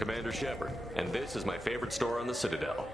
Commander Shepard, and this is my favorite store on the Citadel.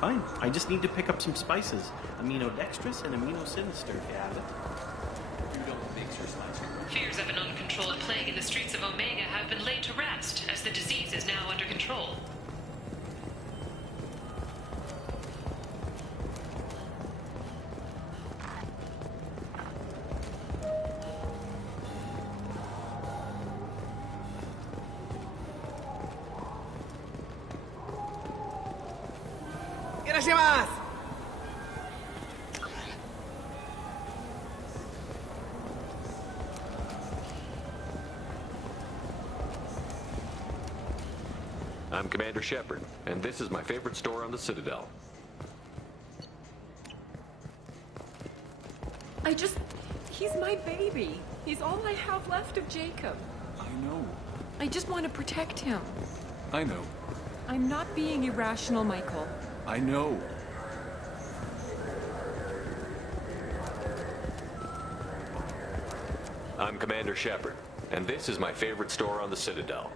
Fine. I just need to pick up some spices. Aminodextrous and aminosinister, if you have it. You don't mix your spices. Fears of an uncontrolled plague in the streets of Omega have been laid to rest, as the disease is now under control. I'm Commander Shepard, and this is my favorite store on the Citadel. He's my baby. He's all I have left of Jacob. I know. I just want to protect him. I know. I'm not being irrational, Michael. I know. I'm Commander Shepard, and this is my favorite store on the Citadel.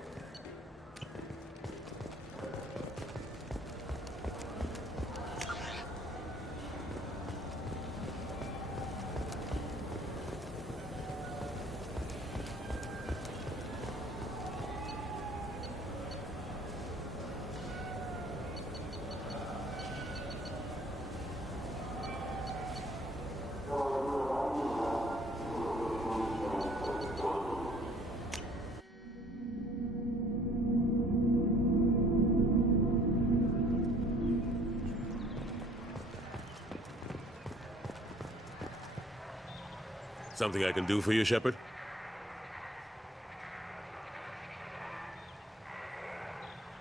Something I can do for you, Shepard?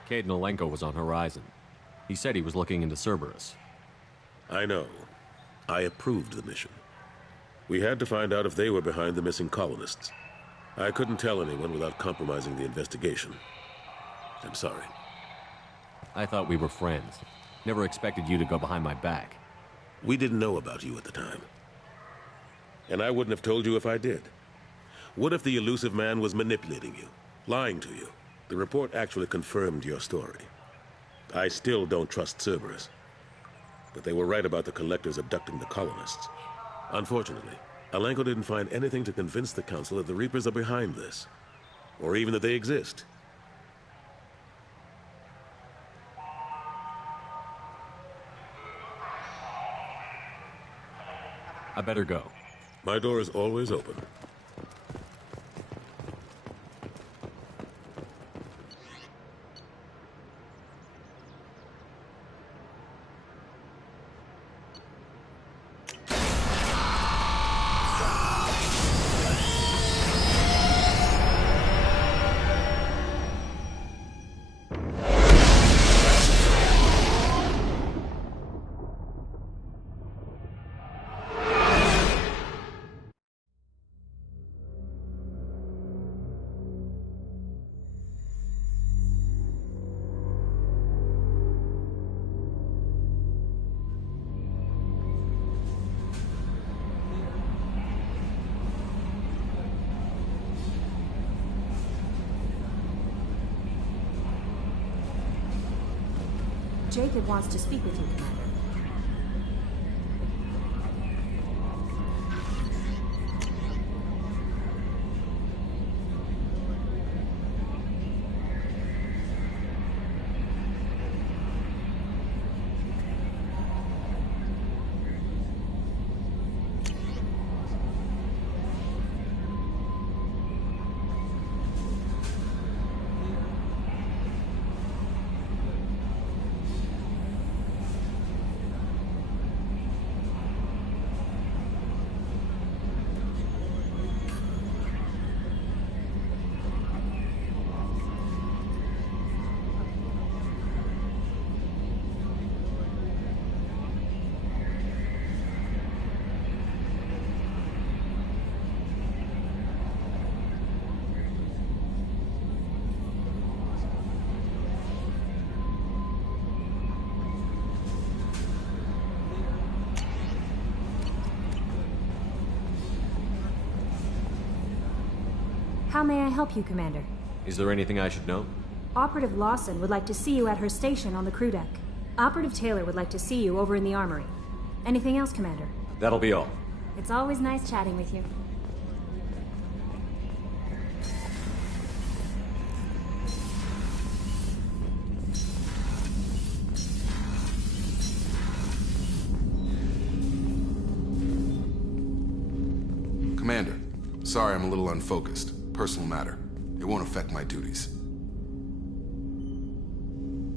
Cade Nolenko was on Horizon. He said he was looking into Cerberus. I know. I approved the mission. We had to find out if they were behind the missing colonists. I couldn't tell anyone without compromising the investigation. I'm sorry. I thought we were friends. Never expected you to go behind my back. We didn't know about you at the time. And I wouldn't have told you if I did. What if the elusive man was manipulating you, lying to you? The report actually confirmed your story. I still don't trust Cerberus. But they were right about the collectors abducting the colonists. Unfortunately, Alenko didn't find anything to convince the Council that the Reapers are behind this. Or even that they exist. I better go. My door is always open. Jacob wants to speak with you, Commander. How may I help you, Commander? Is there anything I should know? Operative Lawson would like to see you at her station on the crew deck. Operative Taylor would like to see you over in the armory. Anything else, Commander? That'll be all. It's always nice chatting with you. Commander, sorry I'm a little unfocused. Personal matter. It won't affect my duties.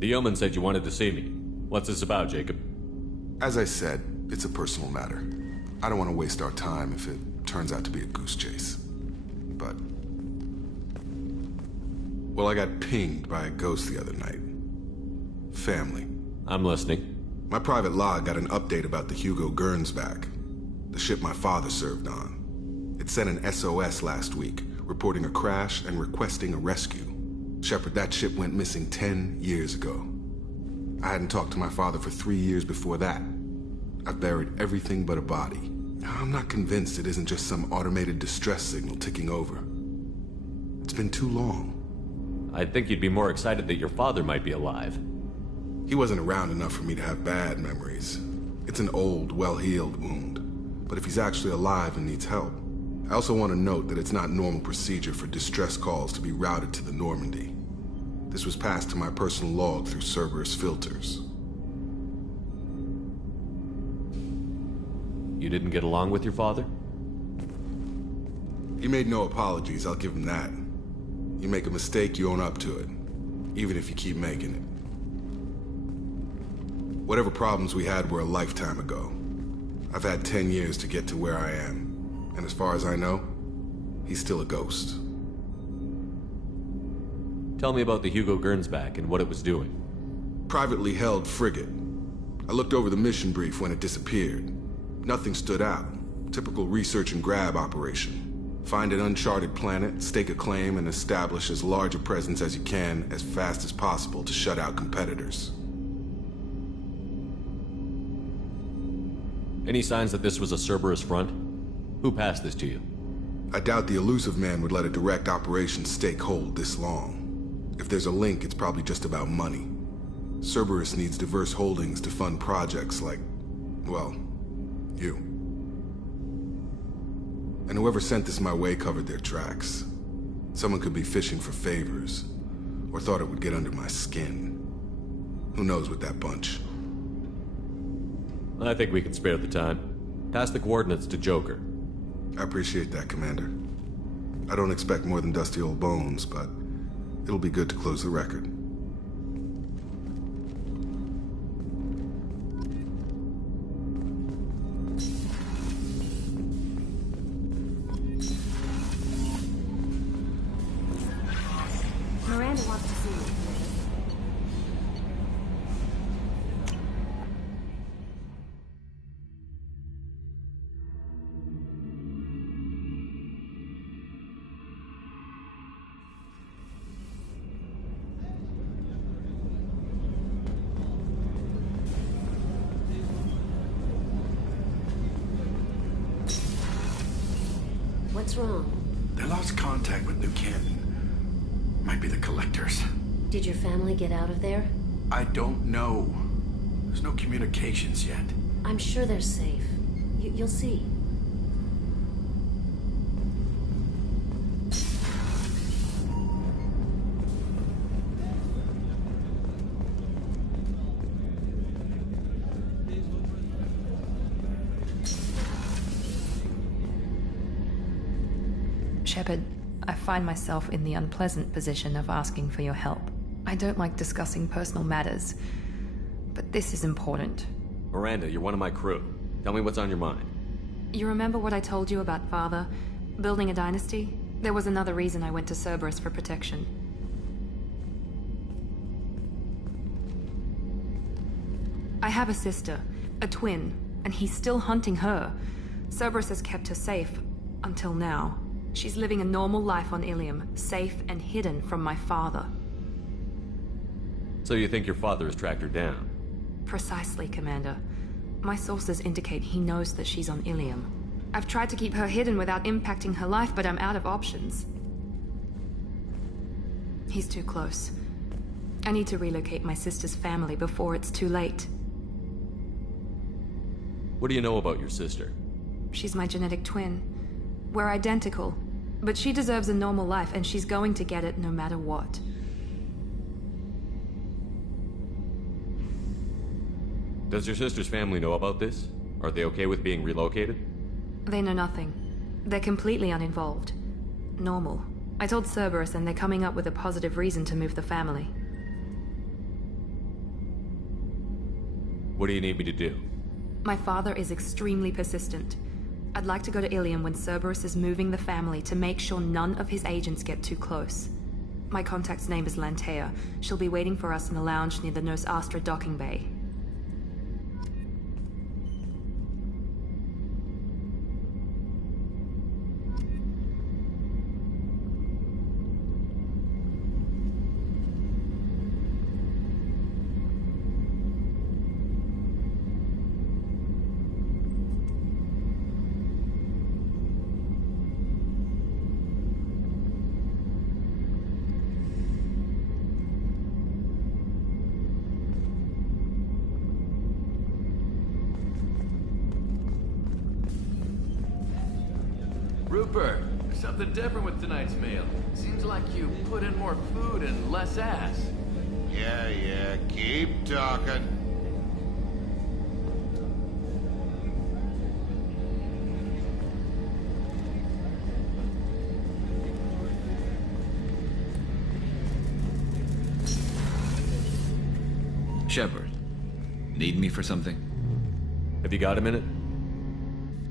The yeoman said you wanted to see me. What's this about, Jacob? As I said, it's a personal matter. I don't want to waste our time if it turns out to be a goose chase. But... well, I got pinged by a ghost the other night. Family. I'm listening. My private log got an update about the Hugo Gernsback, the ship my father served on. It sent an SOS last week, reporting a crash and requesting a rescue. Shepard, that ship went missing 10 years ago. I hadn't talked to my father for 3 years before that. I've buried everything but a body. I'm not convinced it isn't just some automated distress signal ticking over. It's been too long. I'd think you'd be more excited that your father might be alive. He wasn't around enough for me to have bad memories. It's an old, well-healed wound. But if he's actually alive and needs help, I also want to note that it's not normal procedure for distress calls to be routed to the Normandy. This was passed to my personal log through Cerberus filters. You didn't get along with your father? He made no apologies, I'll give him that. You make a mistake, you own up to it. Even if you keep making it. Whatever problems we had were a lifetime ago. I've had 10 years to get to where I am. And as far as I know, he's still a ghost. Tell me about the Hugo Gernsback and what it was doing. Privately held frigate. I looked over the mission brief when it disappeared. Nothing stood out. Typical research and grab operation. Find an uncharted planet, stake a claim, and establish as large a presence as you can as fast as possible to shut out competitors. Any signs that this was a Cerberus front? Who passed this to you? I doubt the elusive man would let a direct operation stake hold this long. If there's a link, it's probably just about money. Cerberus needs diverse holdings to fund projects like, well, you. And whoever sent this my way covered their tracks. Someone could be fishing for favors, or thought it would get under my skin. Who knows with that bunch? I think we can spare the time. Pass the coordinates to Joker. I appreciate that, Commander. I don't expect more than dusty old bones, but it'll be good to close the record. Miranda wants to see you. What's wrong? They lost contact with New Canton. Might be the collectors. Did your family get out of there? I don't know. There's no communications yet. I'm sure they're safe. You'll see. Shepard, I find myself in the unpleasant position of asking for your help. I don't like discussing personal matters, but this is important. Miranda, you're one of my crew. Tell me what's on your mind. You remember what I told you about Father? Building a dynasty? There was another reason I went to Cerberus for protection. I have a sister, a twin, and he's still hunting her. Cerberus has kept her safe, until now. She's living a normal life on Ilium, safe and hidden from my father. So you think your father has tracked her down? Precisely, Commander. My sources indicate he knows that she's on Ilium. I've tried to keep her hidden without impacting her life, but I'm out of options. He's too close. I need to relocate my sister's family before it's too late. What do you know about your sister? She's my genetic twin. We're identical, but she deserves a normal life, and she's going to get it no matter what. Does your sister's family know about this? Are they okay with being relocated? They know nothing. They're completely uninvolved. Normal. I told Cerberus, and they're coming up with a positive reason to move the family. What do you need me to do? My father is extremely persistent. I'd like to go to Ilium when Cerberus is moving the family to make sure none of his agents get too close. My contact's name is Lantea. She'll be waiting for us in a lounge near the Nos Astra docking bay. Rupert, there's something different with tonight's meal. Seems like you put in more food and less ass. Yeah, keep talking. Shepard, need me for something? Have you got a minute?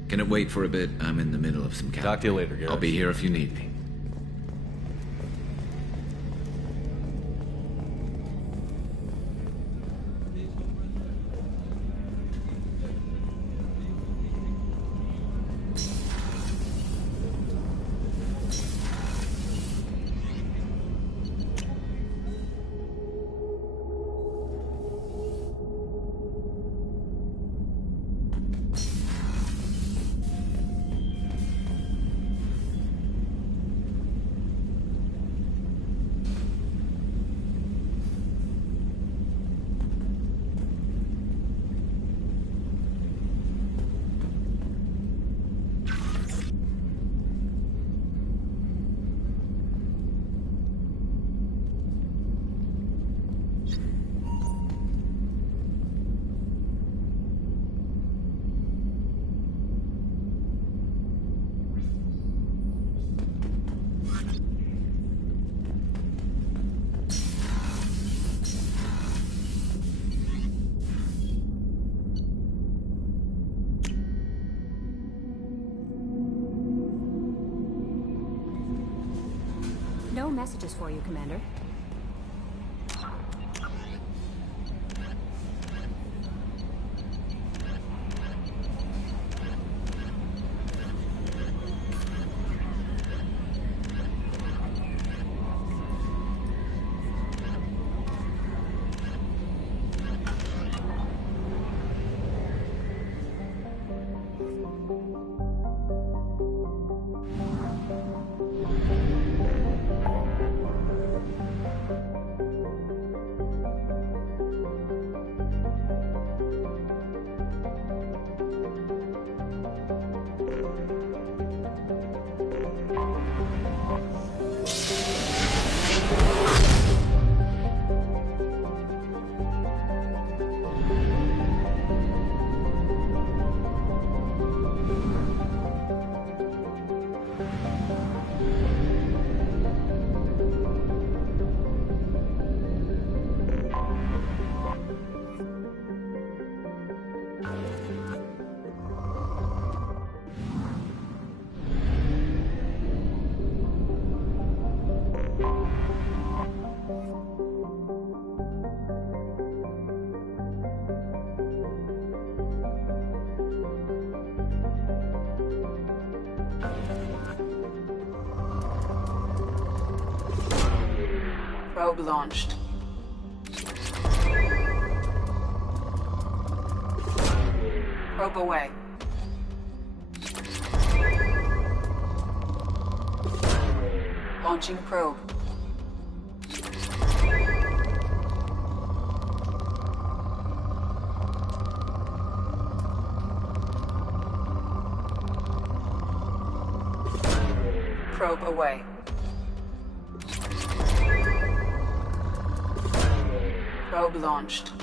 Can it wait for a bit? I'm in the middle of some counting. Talk to you later, Garrett. I'll be here if you need me. No messages for you, Commander. Probe launched. Probe away. Launching probe. Probe away. Probe launched.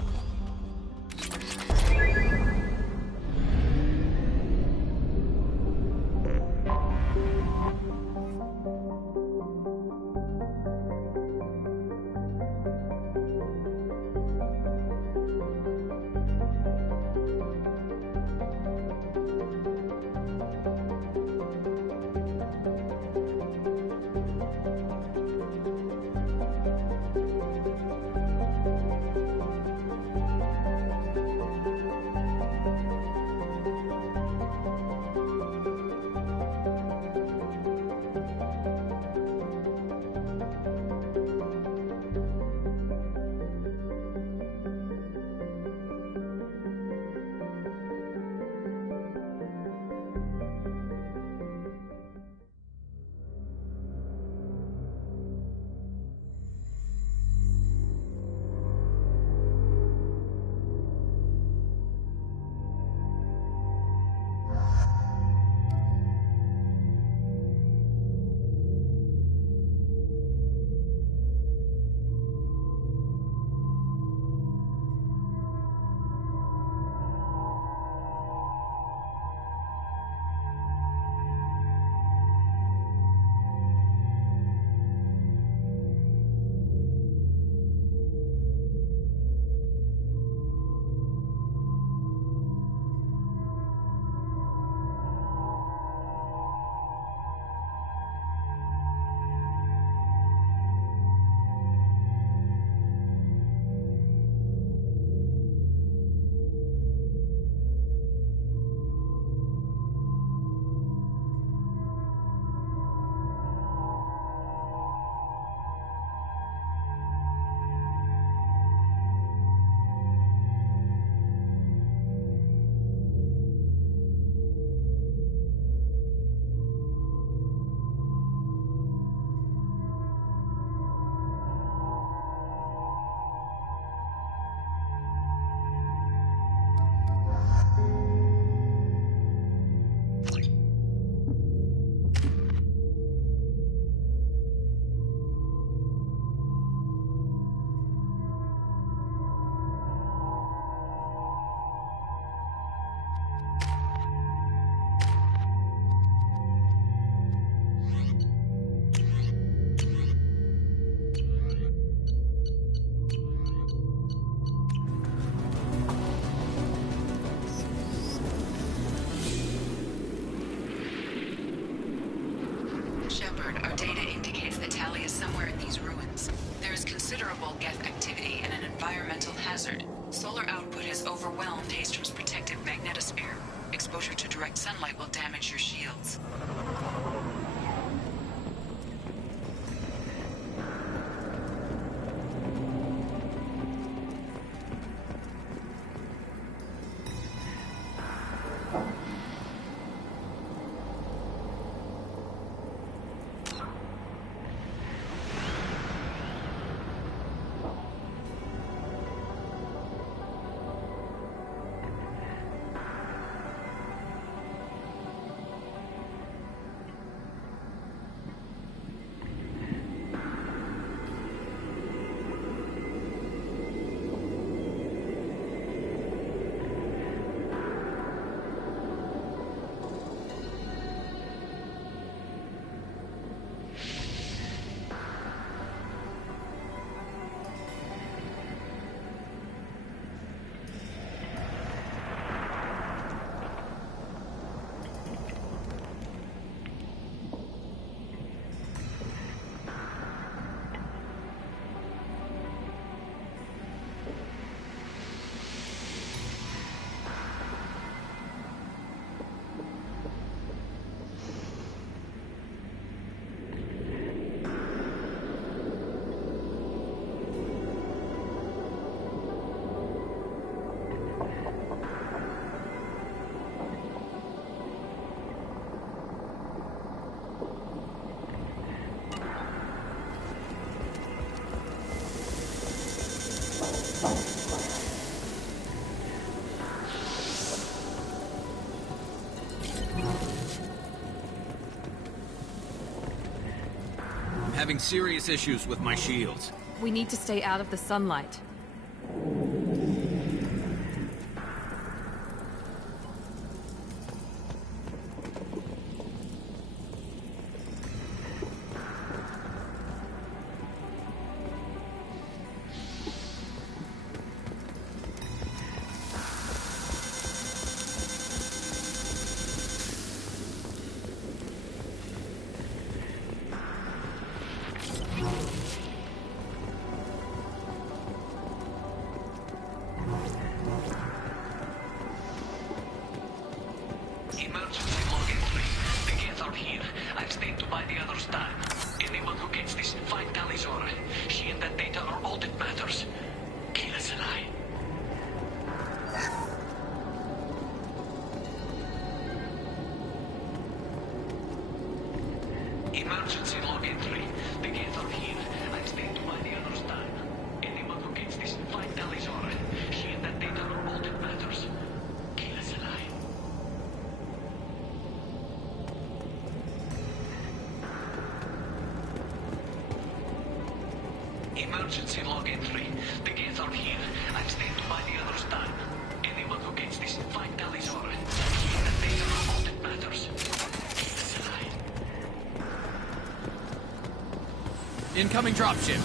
Our data indicates that Tali is somewhere in these ruins. There is considerable geth activity and an environmental hazard. Solar output has overwhelmed Haystrom's protective magnetosphere. Exposure to direct sunlight will damage your shields. having serious issues with my shields. We need to stay out of the sunlight. Emergency login 3. The gates are here. I've stayed to buy the others time. Anyone who gets this, find Talizora. She and that data are all that matters. Kill us alive. Emergency login 3. The gates are here. I've stayed to buy the others time. Anyone who gets this, find Talizora. She and that data are all that matters. Kill us alive. Emergency login 3. The gates are here. I've stayed to buy the others time. Anyone who gets this, find Talizora. She and that data are all that matters. Kill us alive. Incoming dropship.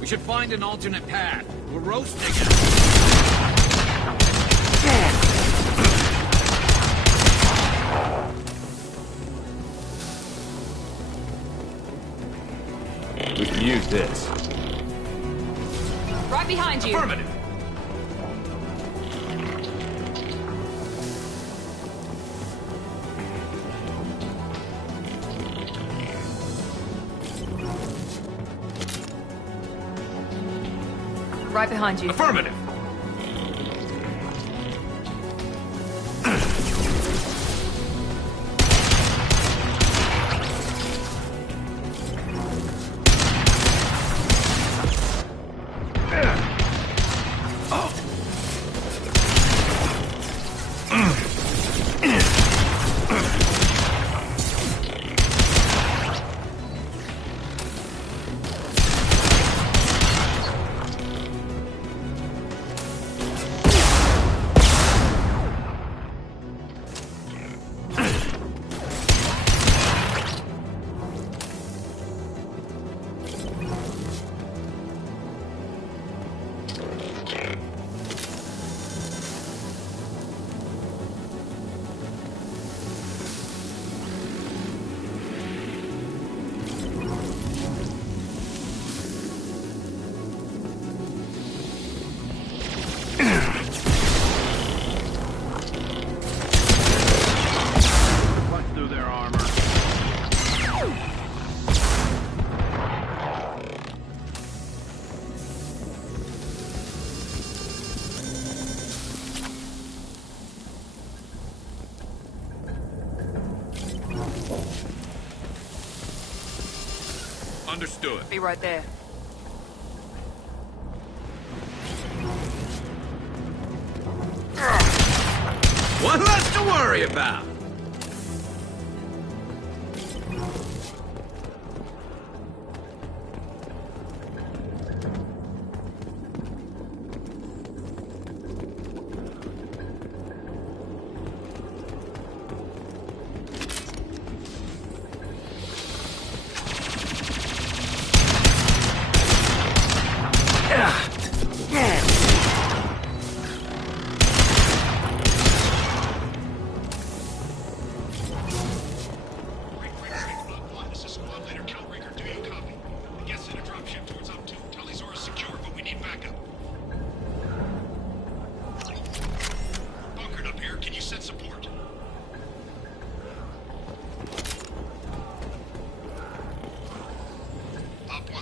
We should find an alternate path. We're roasting it. We can use this. Right behind you. Affirmative. Right behind you. Affirmative. Understood. Be right there. One less to worry about.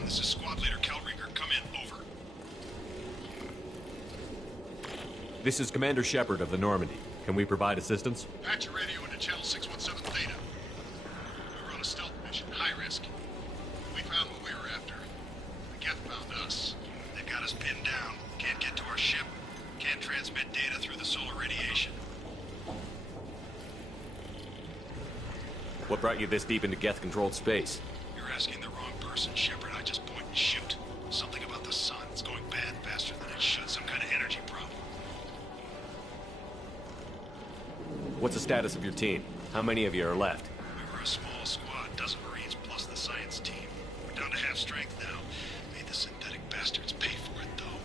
This is Squad Leader Calringer. Come in. Over. This is Commander Shepard of the Normandy. Can we provide assistance? Patch your radio into channel 617 Theta. We're on a stealth mission, high risk. We found what we were after. The Geth found us. They've got us pinned down. Can't get to our ship. Can't transmit data through the solar radiation. What brought you this deep into Geth-controlled space? You're asking the wrong person, Shepard. I just point and shoot. Something about the sun. It's going bad faster than it should. Some kind of energy problem. What's the status of your team? How many of you are left? We were a small squad, dozen Marines plus the science team. We're down to half strength now. Made the synthetic bastards pay for it, though.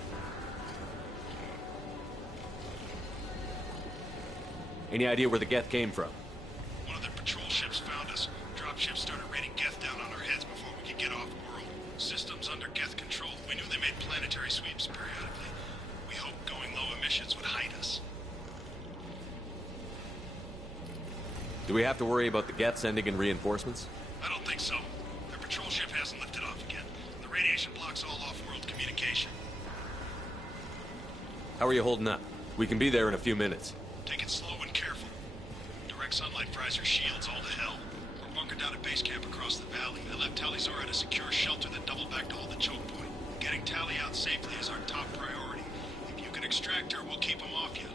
Any idea where the Geth came from? One of their patrol ships found us. Dropships started raining Geth down on our heads before we could get off-world. Systems under Geth control. We knew they made planetary sweeps periodically. We hoped going low emissions would hide us. Do we have to worry about the Geth sending in reinforcements? I don't think so. Their patrol ship hasn't lifted off yet. The radiation blocks all off-world communication. How are you holding up? We can be there in a few minutes. Take it slow and careful. Direct sunlight fries our shields all to hell. We're bunkered down at base camp across the valley. I left Tali'Zorah at a secure shelter, then doubled back to hold the choke point. Getting Tali out safely is our top priority. If you can extract her, we'll keep them off you.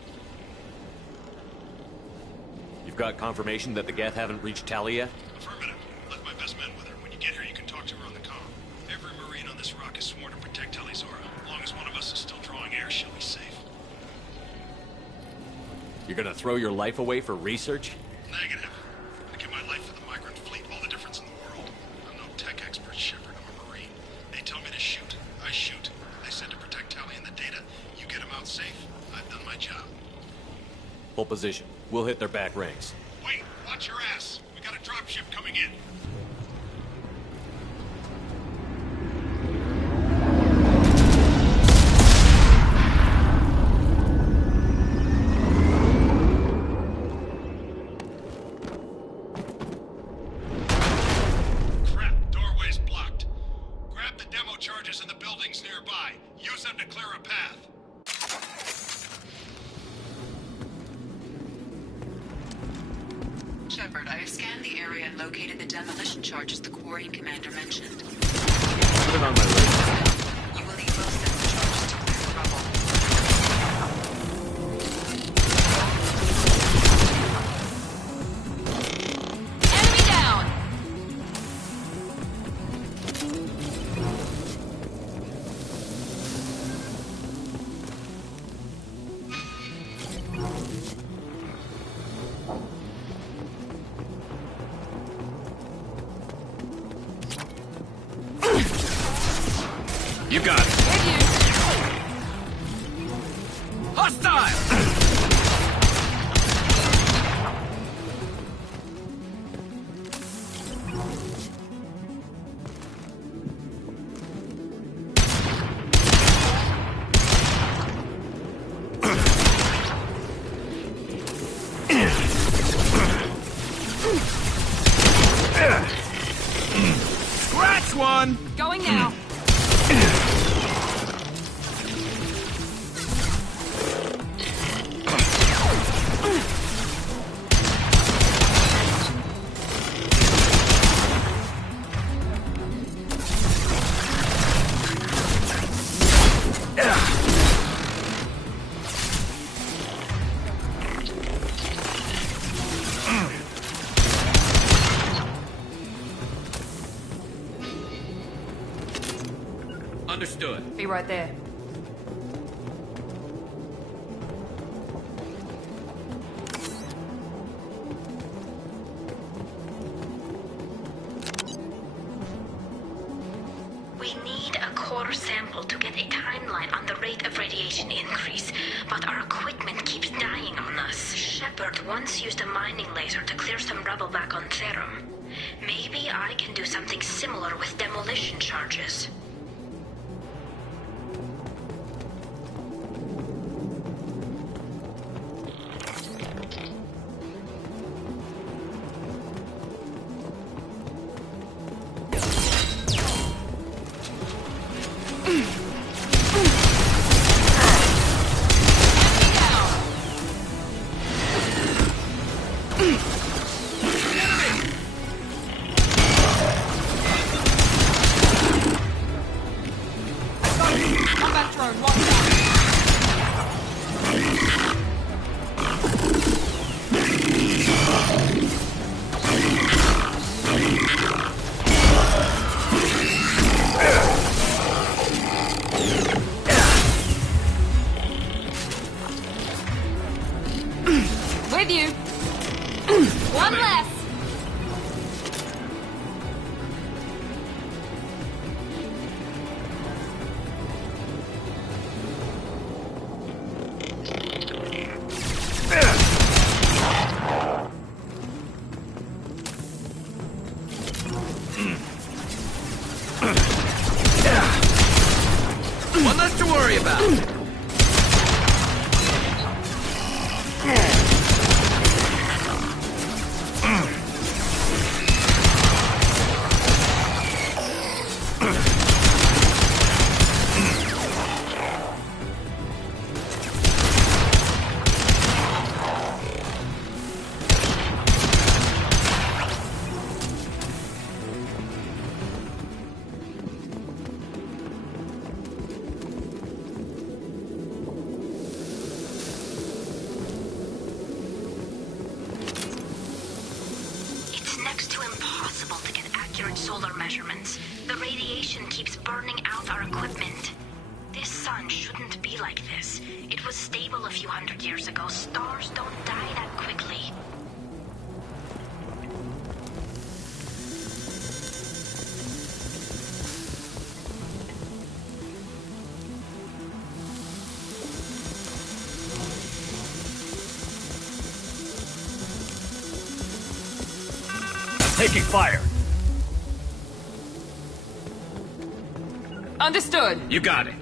You've got confirmation that the Geth haven't reached Tali yet? Affirmative. Left my best men with her. When you get here, you can talk to her on the comm. Every Marine on this rock is sworn to protect Tali'Zorah. As long as one of us is still drawing air, she'll be safe. You're gonna throw your life away for research? Negative. I give my life for the migrant fleet. All the difference in the world. I'm no tech expert, Shepard. I'm a Marine. They tell me to shoot. I shoot. They said to protect Tali and the data. You get them out safe. I've done my job. Hold position. We'll hit their back ranks. Wait, watch your ass. We got a dropship coming in. Crap, doorway's blocked. Grab the demo charges in the buildings nearby. Use them to clear a path. Shepard, I have scanned the area and located the demolition charges the Quarian commander mentioned. Put it on my radar. You will need both sets of charges to clear the rubble. Enemy down! You got it. Hostile! Scratch one! Going now. Understood. Be right there. We need a core sample to get a timeline on the rate of radiation increase, but our equipment keeps dying on us. Shepard once used a mining laser to clear some rubble back on Therum. Maybe I can do something similar with demolition charges. about it. It's next to impossible to get accurate solar measurements. The radiation keeps burning out our equipment. This sun shouldn't be like this. It was stable a few hundred years ago. Stars don't die that quickly. Taking fire. Understood. You got it.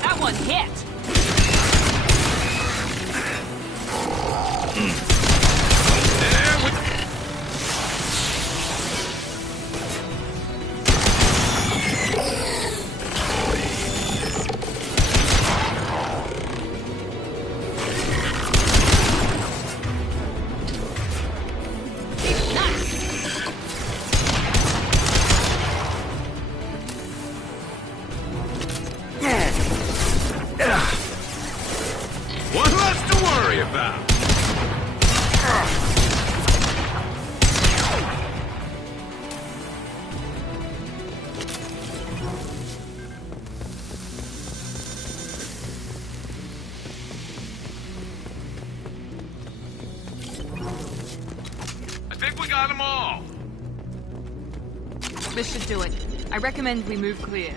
That one hit. One less to worry about. I think we got them all. This should do it. I recommend we move clear.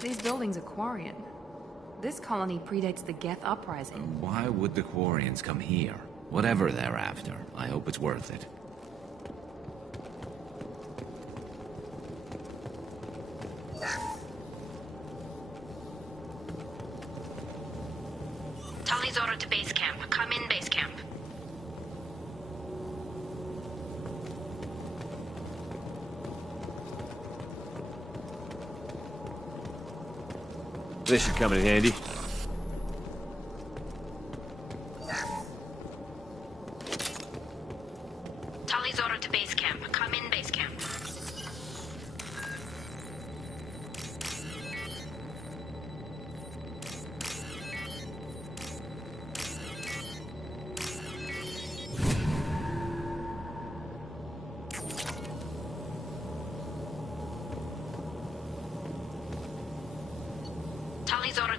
These buildings are Quarian. This colony predates the Geth uprising. Why would the Quarians come here? Whatever they're after, I hope it's worth it. Tali's order to base camp. Come in, base camp. This should come in handy. Tali's order to base camp. Come in, base camp.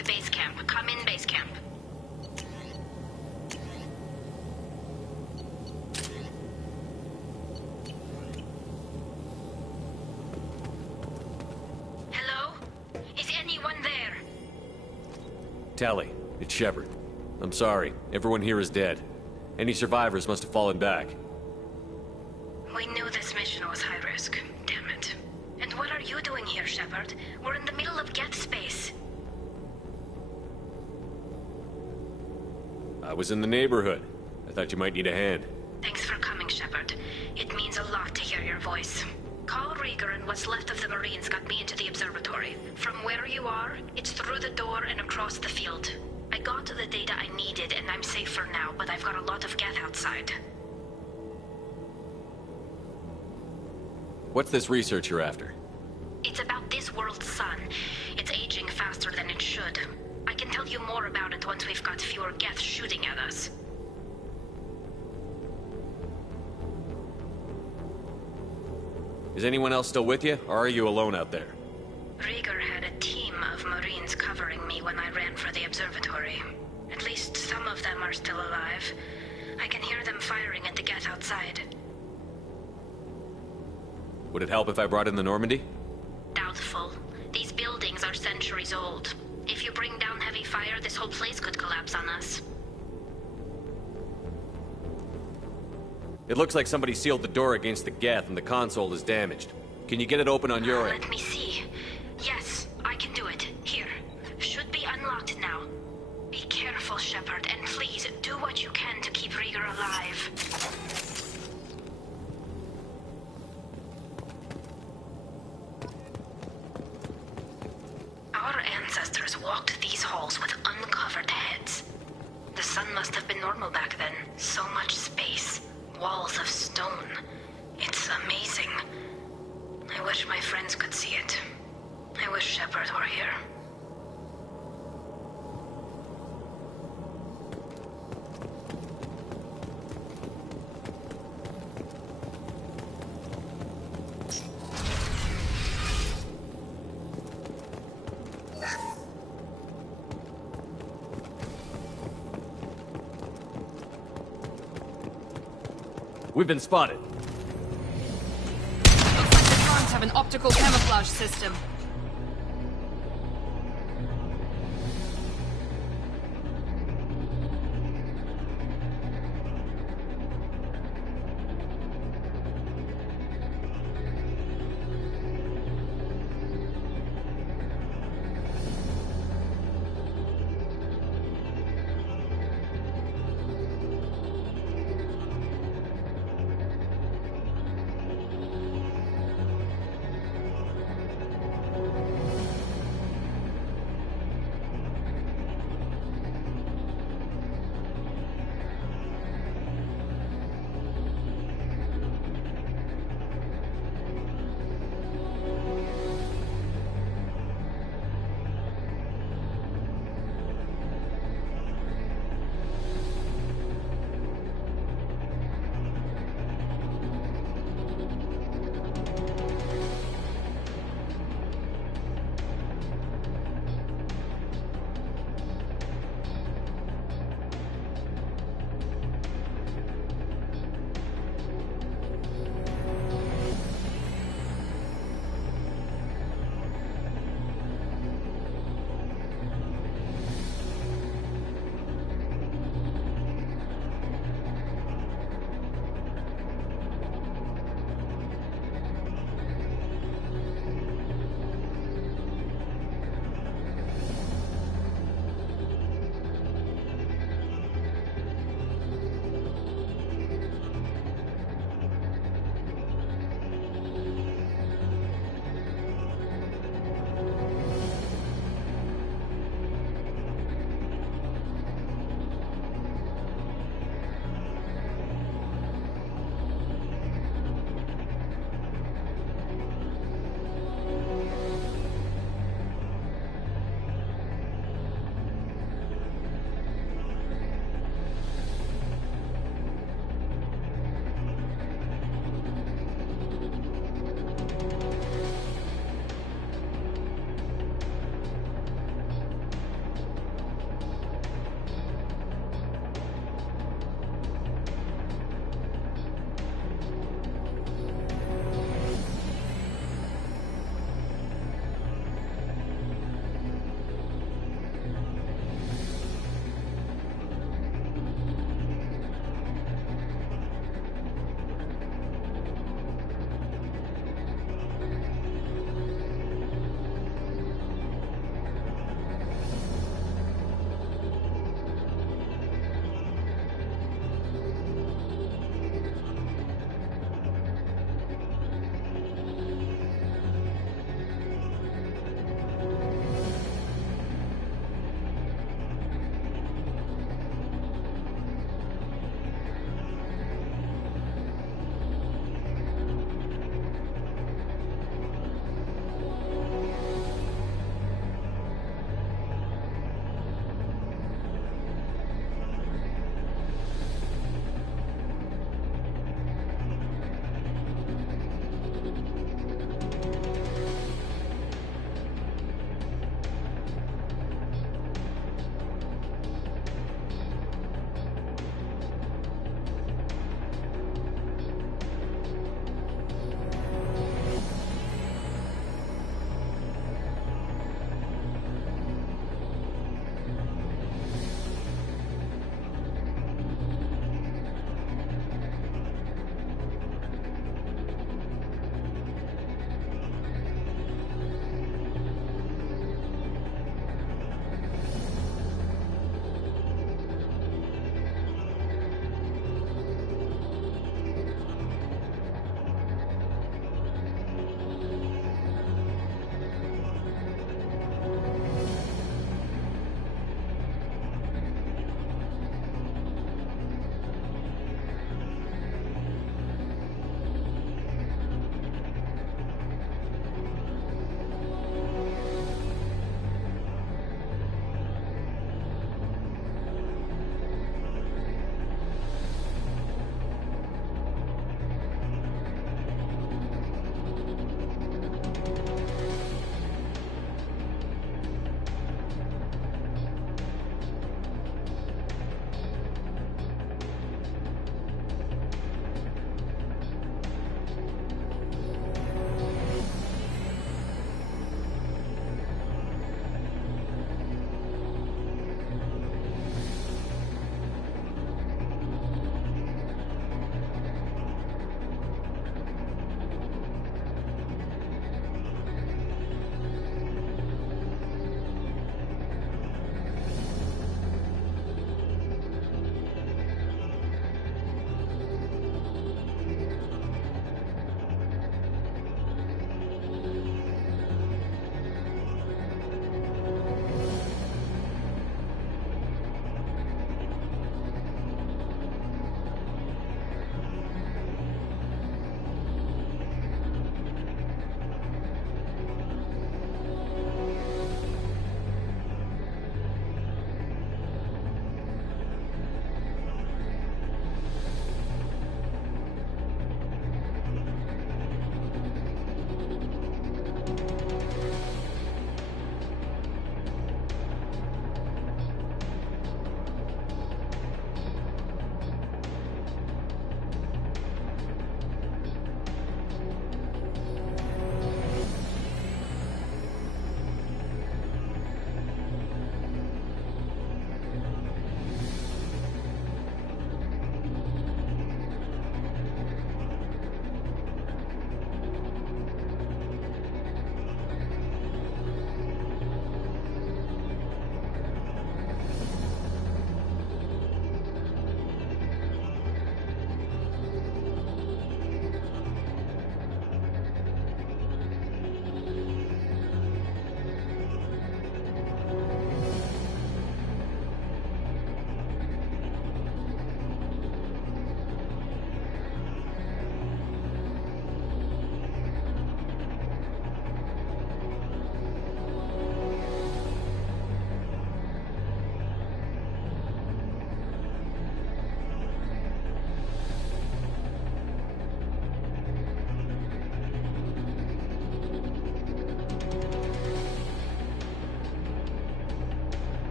to base camp. Come in, base camp. Hello? Is anyone there? Tally, it's Shepard. I'm sorry. Everyone here is dead. Any survivors must have fallen back. We knew this mission was high risk. Damn it. And what are you doing here, Shepard? We're in the middle of Geth space. I was in the neighborhood. I thought you might need a hand. Thanks for coming, Shepard. It means a lot to hear your voice. Call Rieger and what's left of the Marines got me into the observatory. From where you are, it's through the door and across the field. I got the data I needed and I'm safe for now, but I've got a lot of Geth outside. What's this research you're after? It's about this world's sun. It's aging faster than it should. I can tell you more about it once we've got fewer Geth shooting at us. Is anyone else still with you, or are you alone out there? Rieger had a team of Marines covering me when I ran for the observatory. At least some of them are still alive. I can hear them firing at the Geth outside. Would it help if I brought in the Normandy? Doubtful. These buildings are centuries old. If you bring down heavy fire, this whole place could collapse on us. It looks like somebody sealed the door against the Geth and the console is damaged. Can you get it open on your end? Let me see. Yes, I can do it. Here. Should be unlocked now. Be careful, Shepard, and please do what you can to keep Rieger alive. Our ancestors walked these halls with uncovered heads. The sun must have been normal back then. So much space. Walls of stone. It's amazing. I wish my friends could see it. I wish Shepard were here. We've been spotted. Looks like the drones have an optical camouflage system.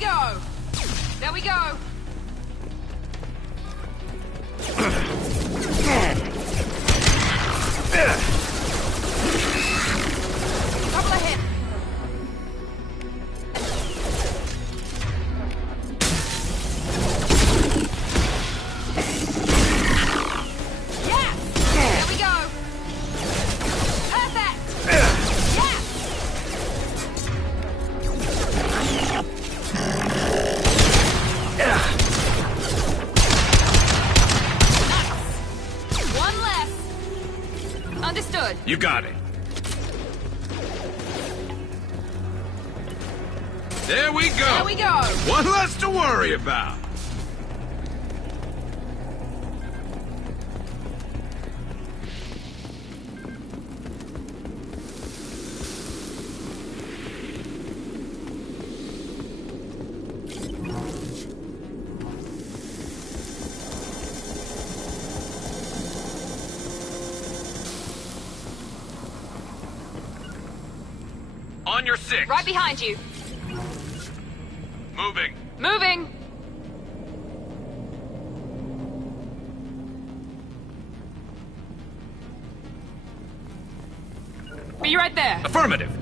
go! There we go! Couple of hits. Yeah! There we go! Perfect! Yeah! One less. Understood. You got it. There we go. There we go. One less to worry about. On your six. Right behind you. Moving. Moving. Be right there. Affirmative.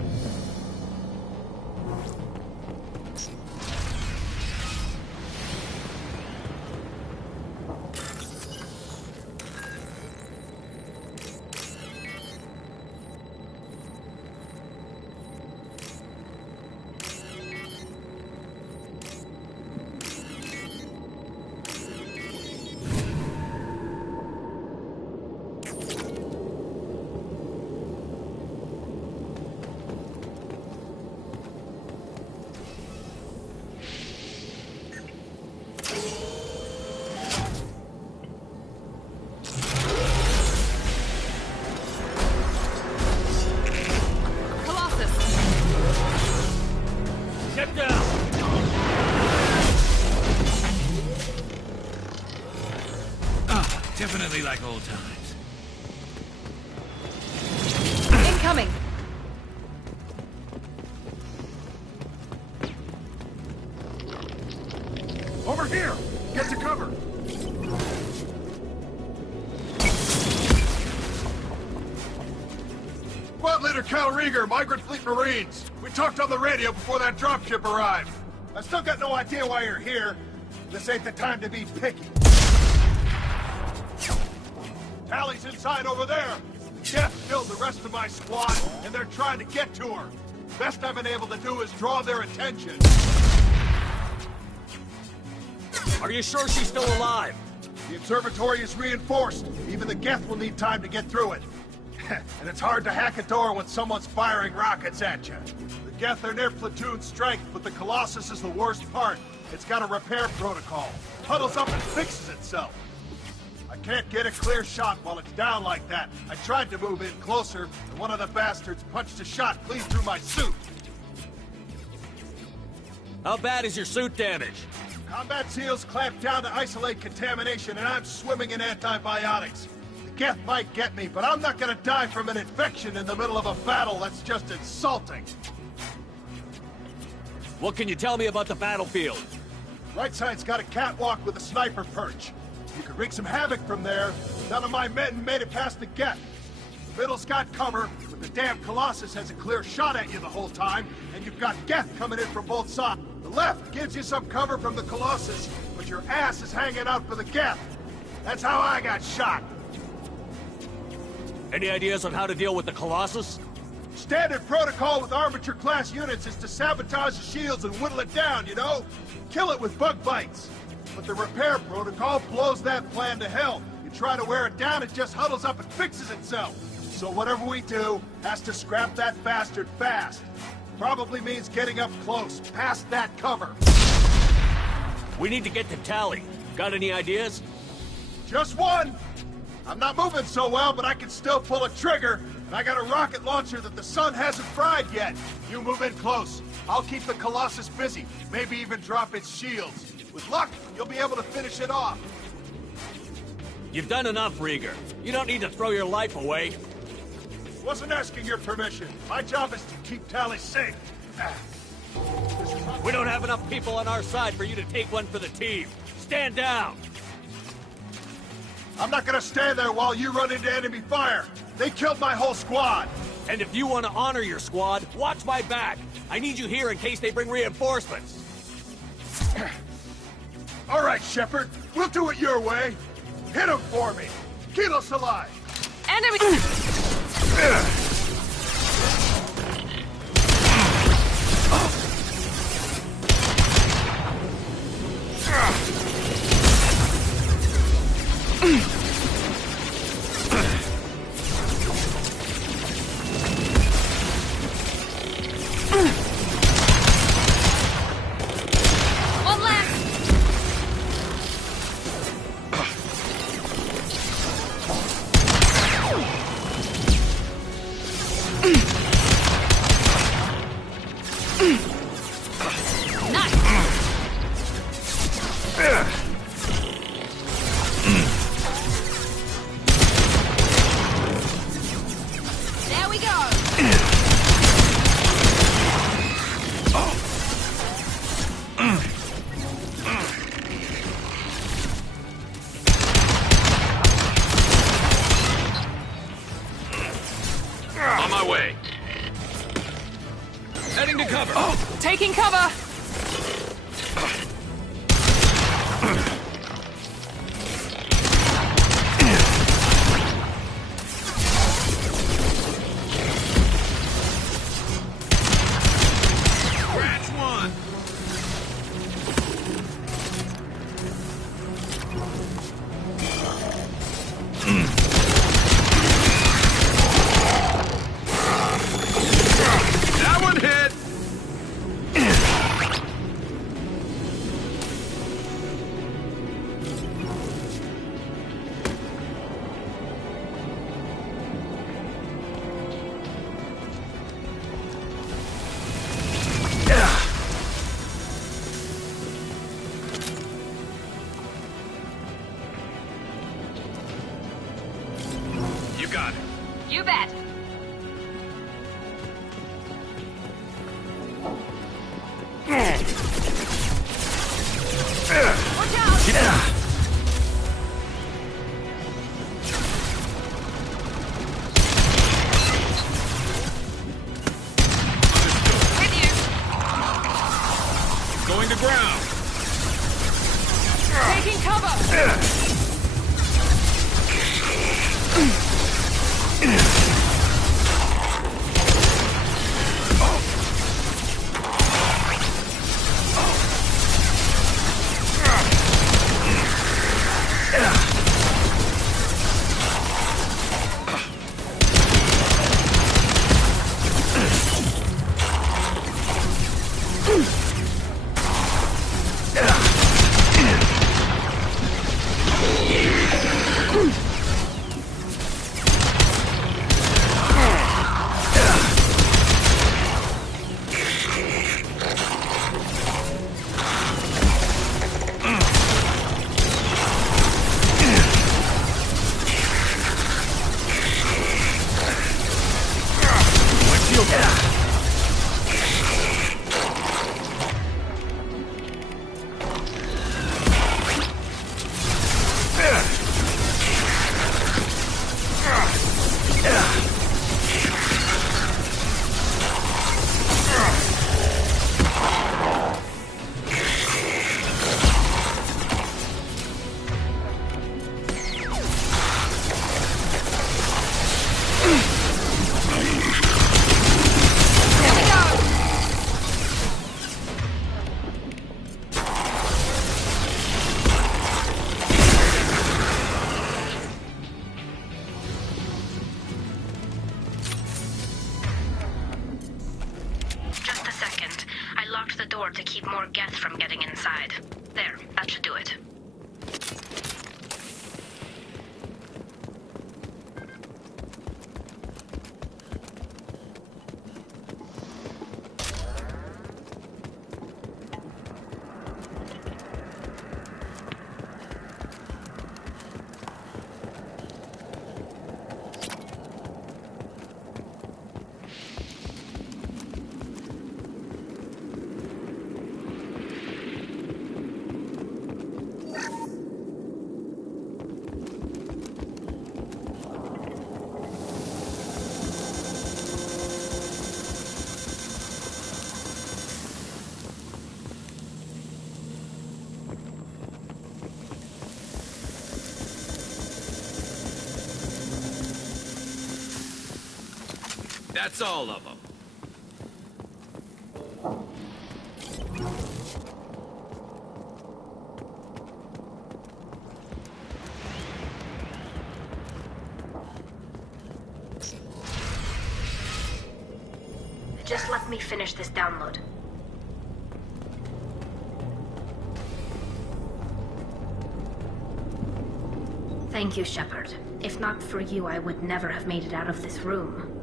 Get down! Definitely like old times. Incoming. Over here! Get to cover! Squad Leader Cal Rieger, Migrant Fleet Marines. We talked on the radio before that dropship arrived. I still got no idea why you're here. This ain't the time to be picky. Tally's inside over there. Jeff killed the rest of my squad, and they're trying to get to her. Best I've been able to do is draw their attention. Are you sure she's still alive? The observatory is reinforced. Even the Geth will need time to get through it. And it's hard to hack a door when someone's firing rockets at you. The Geth are near platoon strength, but the Colossus is the worst part. It's got a repair protocol. Huddles up and fixes itself. I can't get a clear shot while it's down like that. I tried to move in closer, and one of the bastards punched a shot clean through my suit. How bad is your suit damaged? Combat SEALs clamped down to isolate contamination, and I'm swimming in antibiotics. The Geth might get me, but I'm not gonna die from an infection in the middle of a battle. That's just insulting. What can you tell me about the battlefield? Right side's got a catwalk with a sniper perch. You could wreak some havoc from there. None of my men made it past the Geth. The middle's got cover, but the damn Colossus has a clear shot at you the whole time, and you've got Geth coming in from both sides. The left gives you some cover from the Colossus, but your ass is hanging out for the Geth. That's how I got shot. Any ideas on how to deal with the Colossus? Standard protocol with armature-class units is to sabotage the shields and whittle it down, you know? Kill it with bug bites. But the repair protocol blows that plan to hell. You try to wear it down, it just huddles up and fixes itself. So whatever we do has to scrap that bastard fast. Probably means getting up close, past that cover. We need to get to Tally. Got any ideas? Just one! I'm not moving so well, but I can still pull a trigger, and I got a rocket launcher that the sun hasn't fried yet. You move in close. I'll keep the Colossus busy, maybe even drop its shields. With luck, you'll be able to finish it off. You've done enough, Rieger. You don't need to throw your life away. Wasn't asking your permission. My job is to keep Tally safe. We don't have enough people on our side for you to take one for the team. Stand down! I'm not gonna stand there while you run into enemy fire. They killed my whole squad. And if you want to honor your squad, watch my back. I need you here in case they bring reinforcements. All right, Shepard. We'll do it your way. Hit him for me. Keep us alive. Enemy! One left! There we go! On my way. Heading to cover. Taking cover! Scratch one. That one hit. You got it. You bet! Watch out! With you! Going to ground. Taking cover! That's all of them. Just let me finish this download. Thank you, Shepard. If not for you, I would never have made it out of this room.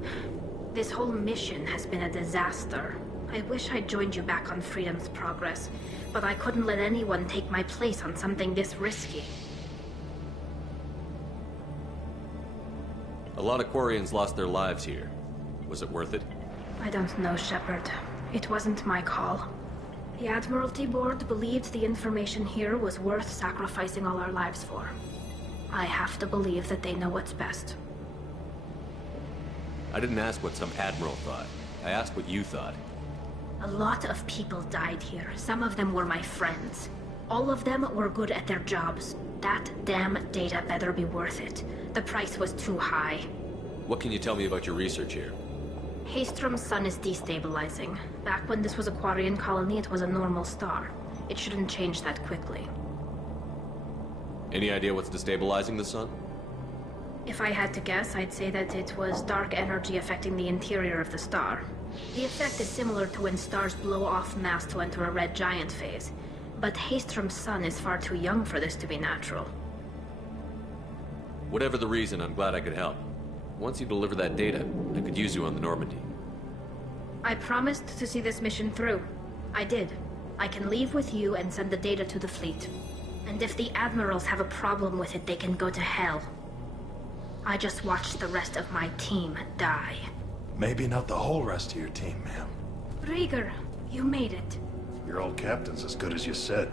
This whole mission has been a disaster. I wish I'd joined you back on Freedom's Progress, but I couldn't let anyone take my place on something this risky. A lot of Quarians lost their lives here. Was it worth it? I don't know, Shepard. It wasn't my call. The Admiralty Board believed the information here was worth sacrificing all our lives for. I have to believe that they know what's best. I didn't ask what some admiral thought. I asked what you thought. A lot of people died here. Some of them were my friends. All of them were good at their jobs. That damn data better be worth it. The price was too high. What can you tell me about your research here? Haystrom's sun is destabilizing. Back when this was a Quarian colony, it was a normal star. It shouldn't change that quickly. Any idea what's destabilizing the sun? If I had to guess, I'd say that it was dark energy affecting the interior of the star. The effect is similar to when stars blow off mass to enter a red giant phase. But Haystrom's sun is far too young for this to be natural. Whatever the reason, I'm glad I could help. Once you deliver that data, I could use you on the Normandy. I promised to see this mission through. I did. I can leave with you and send the data to the fleet. And if the admirals have a problem with it, they can go to hell. I just watched the rest of my team die. Maybe not the whole rest of your team, ma'am. Rieger, you made it. Your old captain's as good as you said.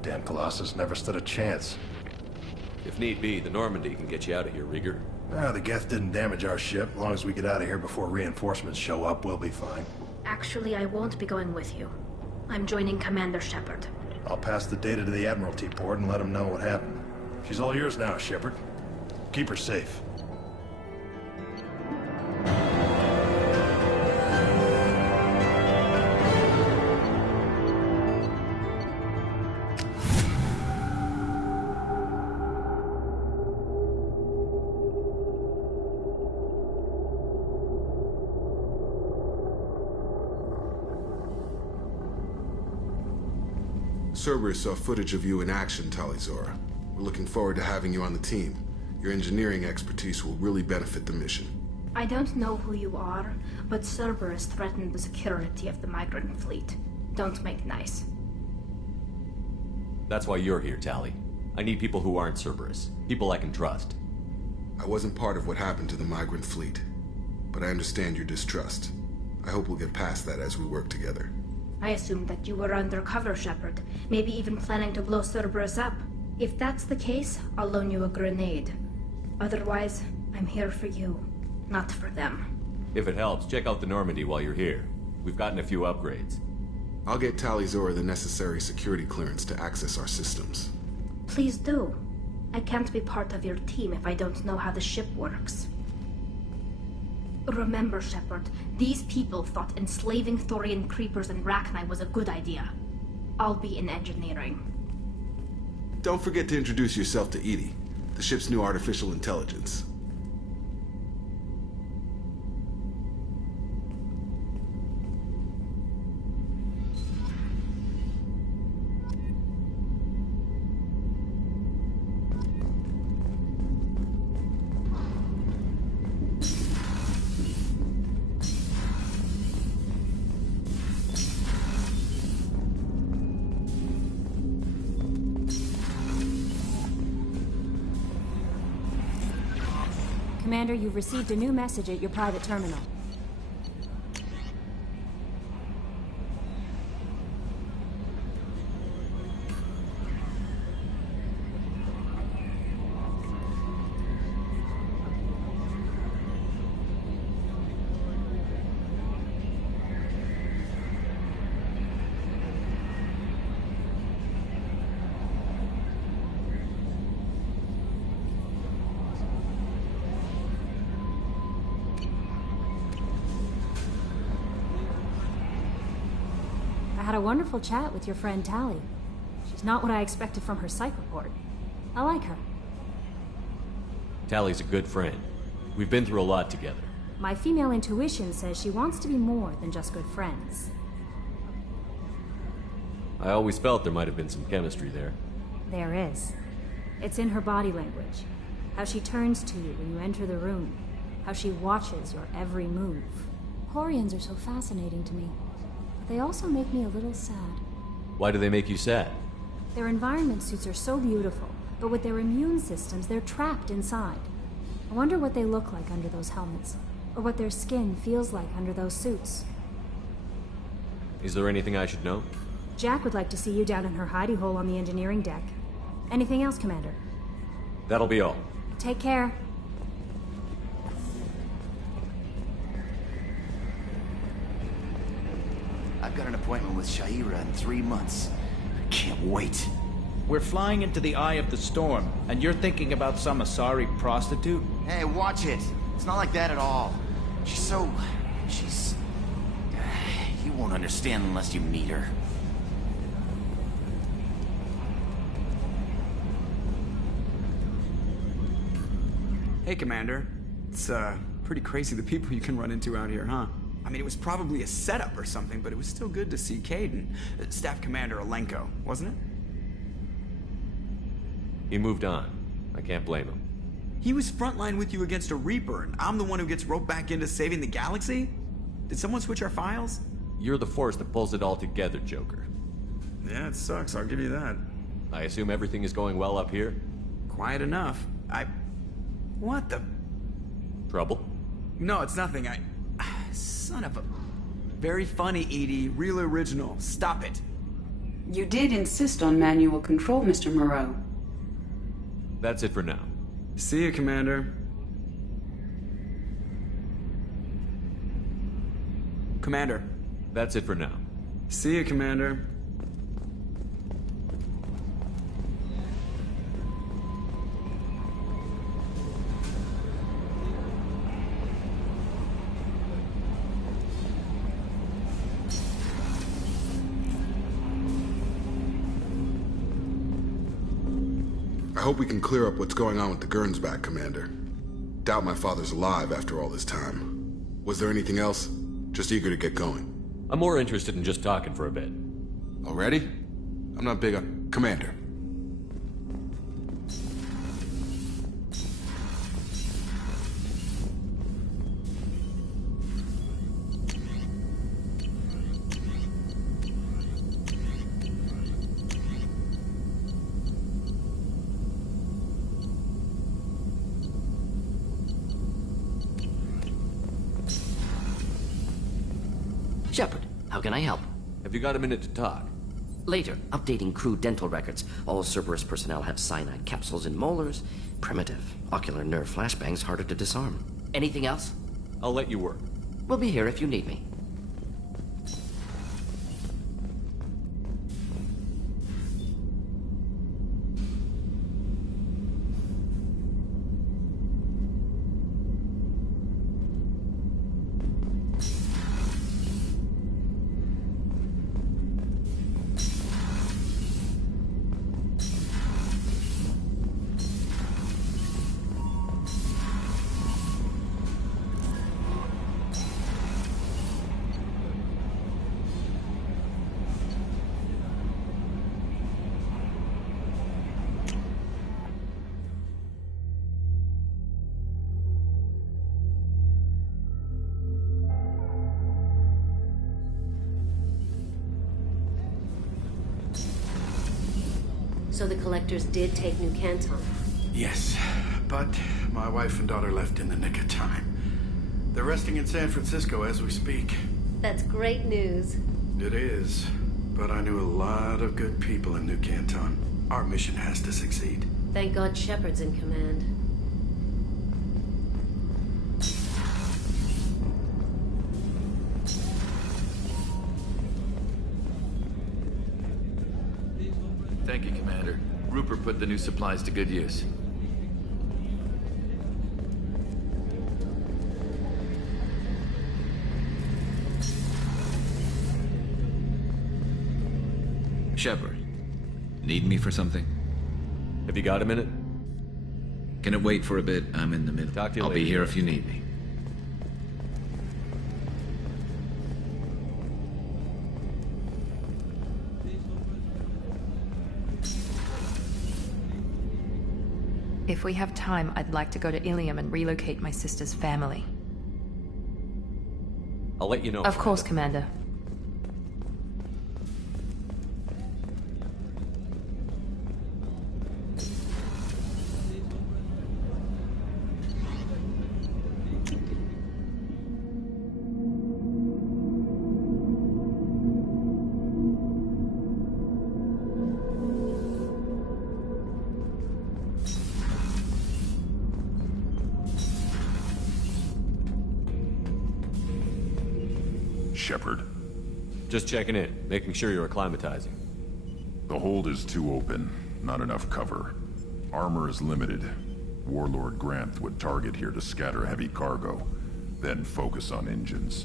Damn Colossus never stood a chance. If need be, the Normandy can get you out of here, Rieger. The Geth didn't damage our ship. As long as we get out of here before reinforcements show up, we'll be fine. Actually, I won't be going with you. I'm joining Commander Shepard. I'll pass the data to the Admiralty Board and let them know what happened. She's all yours now, Shepard. Keep her safe. Cerberus saw footage of you in action, Talizora. We're looking forward to having you on the team. Your engineering expertise will really benefit the mission. I don't know who you are, but Cerberus threatened the security of the migrant fleet. Don't make nice. That's why you're here, Tali. I need people who aren't Cerberus. People I can trust. I wasn't part of what happened to the migrant fleet, but I understand your distrust. I hope we'll get past that as we work together. I assumed that you were undercover, Shepard. Maybe even planning to blow Cerberus up. If that's the case, I'll loan you a grenade. Otherwise, I'm here for you, not for them. If it helps, check out the Normandy while you're here. We've gotten a few upgrades. I'll get Talizora the necessary security clearance to access our systems. Please do. I can't be part of your team if I don't know how the ship works. Remember, Shepard, these people thought enslaving Thorian creepers and Rachni was a good idea. I'll be in engineering. Don't forget to introduce yourself to EDI, the ship's new artificial intelligence. Commander, you've received a new message at your private terminal. a wonderful chat with your friend Tally. She's not what I expected from her psych report. I like her. Tally's a good friend. We've been through a lot together. My female intuition says she wants to be more than just good friends. I always felt there might have been some chemistry there. There is. It's in her body language. How she turns to you when you enter the room. How she watches your every move. Quarians are so fascinating to me. But they also make me a little sad. Why do they make you sad? Their environment suits are so beautiful, but with their immune systems, they're trapped inside. I wonder what they look like under those helmets, or what their skin feels like under those suits. Is there anything I should know? Jack would like to see you down in her hidey hole on the engineering deck. Anything else, Commander? That'll be all. Take care. I've got an appointment with Shaira in 3 months. I can't wait. We're flying into the eye of the storm, and you're thinking about some Asari prostitute? Hey, watch it. It's not like that at all. She's... You won't understand unless you meet her. Hey, Commander. It's, pretty crazy the people you can run into out here, huh? I mean, it was probably a setup or something, but it was still good to see Caden. Staff Commander Alenko, wasn't it? He moved on. I can't blame him. He was frontline with you against a Reaper, and I'm the one who gets roped back into saving the galaxy? Did someone switch our files? You're the force that pulls it all together, Joker. Yeah, it sucks, I'll give you that. I assume everything is going well up here? Quiet enough. What the... Trouble? No, it's nothing. Son of a... Very funny, Edie. Real original. Stop it. You did insist on manual control, Mr. Moreau. That's it for now. See you, Commander. Commander. That's it for now. See you, Commander. I hope we can clear up what's going on with the Gernsback, Commander. Doubt my father's alive after all this time. Was there anything else? Just eager to get going. I'm more interested in just talking for a bit. Already? I'm not big on... Commander. Shepard, how can I help? Have you got a minute to talk? Later, updating crew dental records. All Cerberus personnel have cyanide capsules in molars. Primitive. Ocular nerve flashbangs harder to disarm. Anything else? I'll let you work. We'll be here if you need me. So the collectors did take New Canton? Yes, but my wife and daughter left in the nick of time. They're resting in San Francisco as we speak. That's great news. It is, but I knew a lot of good people in New Canton. Our mission has to succeed. Thank God Shepard's in command. Thank you, Commander. Rupert put the new supplies to good use. Shepard, need me for something? Have you got a minute? Can it wait for a bit? I'm in the middle. Talk to you I'll later. be here if you need me. If we have time, I'd like to go to Ilium and relocate my sister's family. I'll let you know. Of course, Commander. Shepard. Just checking in, making sure you're acclimatizing. The hold is too open, not enough cover. Armor is limited. Warlord Granth would target here to scatter heavy cargo, then focus on engines.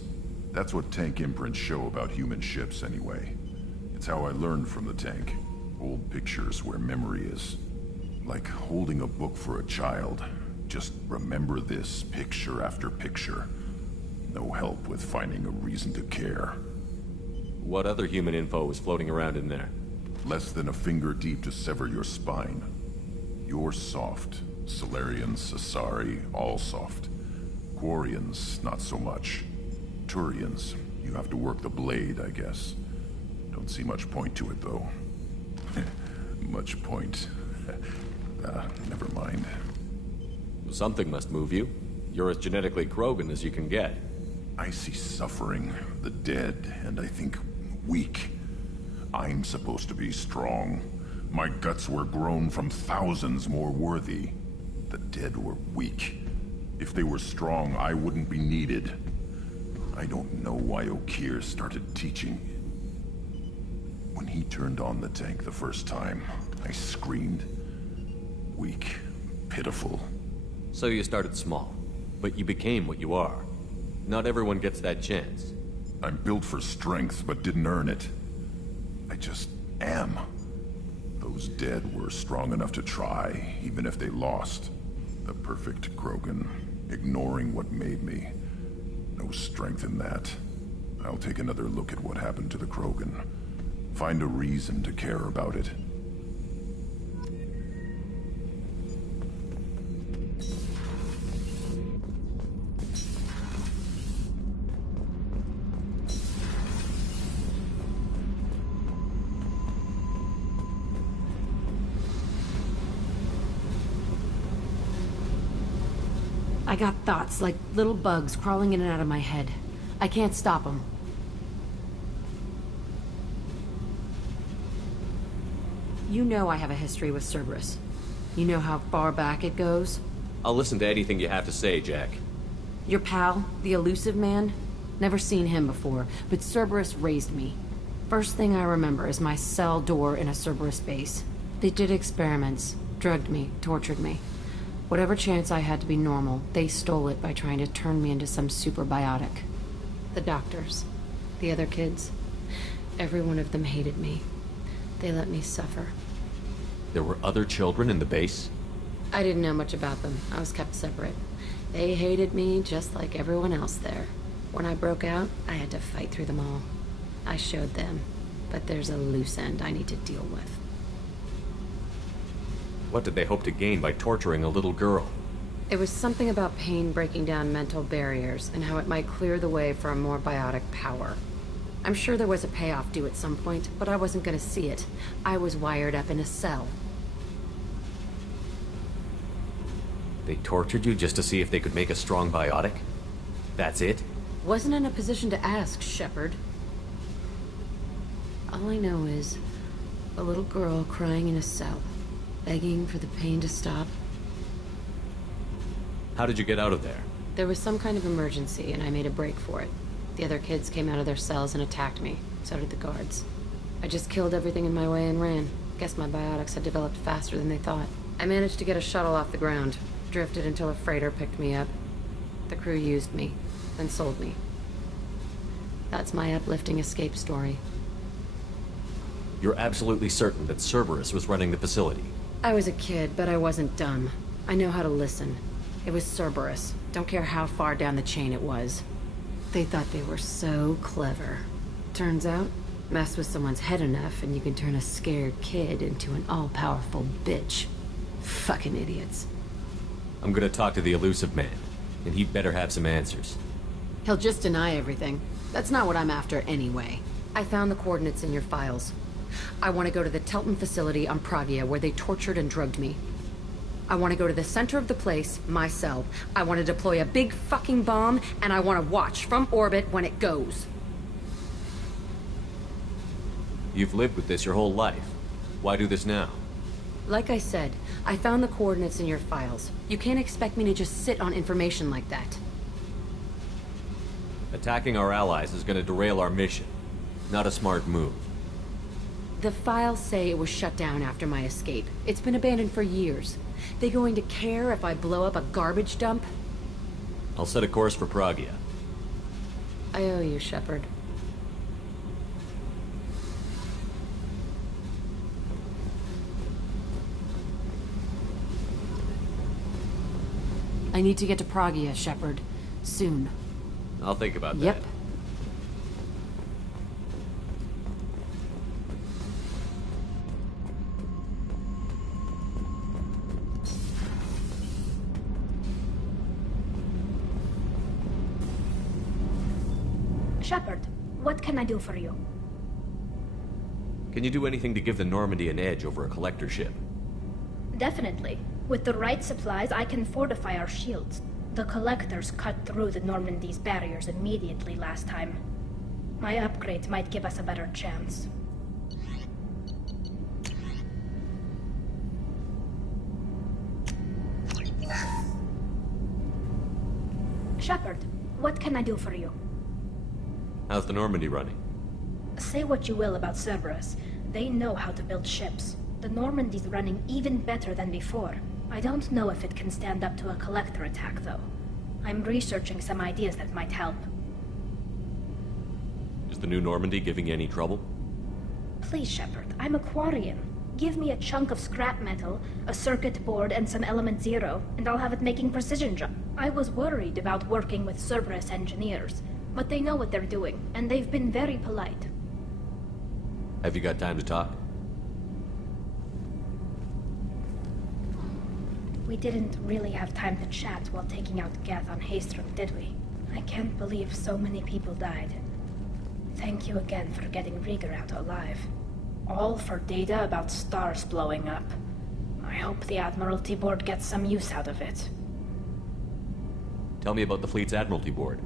That's what tank imprints show about human ships anyway. It's how I learned from the tank. Old pictures where memory is. Like holding a book for a child. Just remember this picture after picture. No help with finding a reason to care. What other human info was floating around in there? Less than a finger deep to sever your spine. You're soft. Solarians, Asari, all soft. Quarians, not so much. Turians, you have to work the blade, I guess. Don't see much point to it, though. Much point. Never mind. Something must move you. You're as genetically Krogan as you can get. I see suffering, the dead, and I think weak. I'm supposed to be strong. My guts were grown from thousands more worthy. The dead were weak. If they were strong, I wouldn't be needed. I don't know why Okeer started teaching. When he turned on the tank the first time, I screamed. Weak, pitiful. So you started small, but you became what you are. Not everyone gets that chance. I'm built for strength, but didn't earn it. I just am. Those dead were strong enough to try, even if they lost. The perfect Krogan, ignoring what made me. No strength in that. I'll take another look at what happened to the Krogan. Find a reason to care about it. I got thoughts like little bugs crawling in and out of my head. I can't stop them. You know I have a history with Cerberus. You know how far back it goes? I'll listen to anything you have to say, Jack. Your pal, the elusive man? Never seen him before, but Cerberus raised me. First thing I remember is my cell door in a Cerberus base. They did experiments, drugged me, tortured me. Whatever chance I had to be normal, they stole it by trying to turn me into some superbiotic. The doctors, the other kids, every one of them hated me. They let me suffer. There were other children in the base? I didn't know much about them. I was kept separate. They hated me just like everyone else there. When I broke out, I had to fight through them all. I showed them, but there's a loose end I need to deal with. What did they hope to gain by torturing a little girl? It was something about pain breaking down mental barriers and how it might clear the way for a more biotic power. I'm sure there was a payoff due at some point, but I wasn't going to see it. I was wired up in a cell. They tortured you just to see if they could make a strong biotic? That's it? Wasn't in a position to ask, Shepard. All I know is a little girl crying in a cell, begging for the pain to stop. How did you get out of there? There was some kind of emergency, and I made a break for it. The other kids came out of their cells and attacked me. So did the guards. I just killed everything in my way and ran. Guess my biotics had developed faster than they thought. I managed to get a shuttle off the ground. Drifted until a freighter picked me up. The crew used me, then sold me. That's my uplifting escape story. You're absolutely certain that Cerberus was running the facility? I was a kid, but I wasn't dumb. I know how to listen. It was Cerberus. Don't care how far down the chain it was. They thought they were so clever. Turns out, mess with someone's head enough and you can turn a scared kid into an all-powerful bitch. Fucking idiots. I'm gonna talk to the elusive man, and he'd better have some answers. He'll just deny everything. That's not what I'm after anyway. I found the coordinates in your files. I want to go to the Telton facility on Pragia where they tortured and drugged me. I want to go to the center of the place, my cell. I want to deploy a big fucking bomb, and I want to watch from orbit when it goes. You've lived with this your whole life. Why do this now? Like I said, I found the coordinates in your files. You can't expect me to just sit on information like that. Attacking our allies is gonna derail our mission. Not a smart move. The files say it was shut down after my escape. It's been abandoned for years. They going to care if I blow up a garbage dump? I'll set a course for Pragia. I owe you, Shepard. I need to get to Pragia, Shepard. Soon. I'll think about that. Yep. Shepard, what can I do for you? Can you do anything to give the Normandy an edge over a collector ship? Definitely. With the right supplies, I can fortify our shields. The Collectors cut through the Normandy's barriers immediately last time. My upgrades might give us a better chance. Shepard, what can I do for you? How's the Normandy running? Say what you will about Cerberus. They know how to build ships. The Normandy's running even better than before. I don't know if it can stand up to a Collector attack, though. I'm researching some ideas that might help. Is the new Normandy giving you any trouble? Please, Shepard, I'm a Quarian. Give me a chunk of scrap metal, a circuit board, and some element zero, and I'll have it making precision jump. I was worried about working with Cerberus engineers, but they know what they're doing, and they've been very polite. Have you got time to talk? We didn't really have time to chat while taking out Geth on Haystrom, did we? I can't believe so many people died. Thank you again for getting Rieger out alive. All for data about stars blowing up. I hope the Admiralty Board gets some use out of it. Tell me about the fleet's Admiralty Board.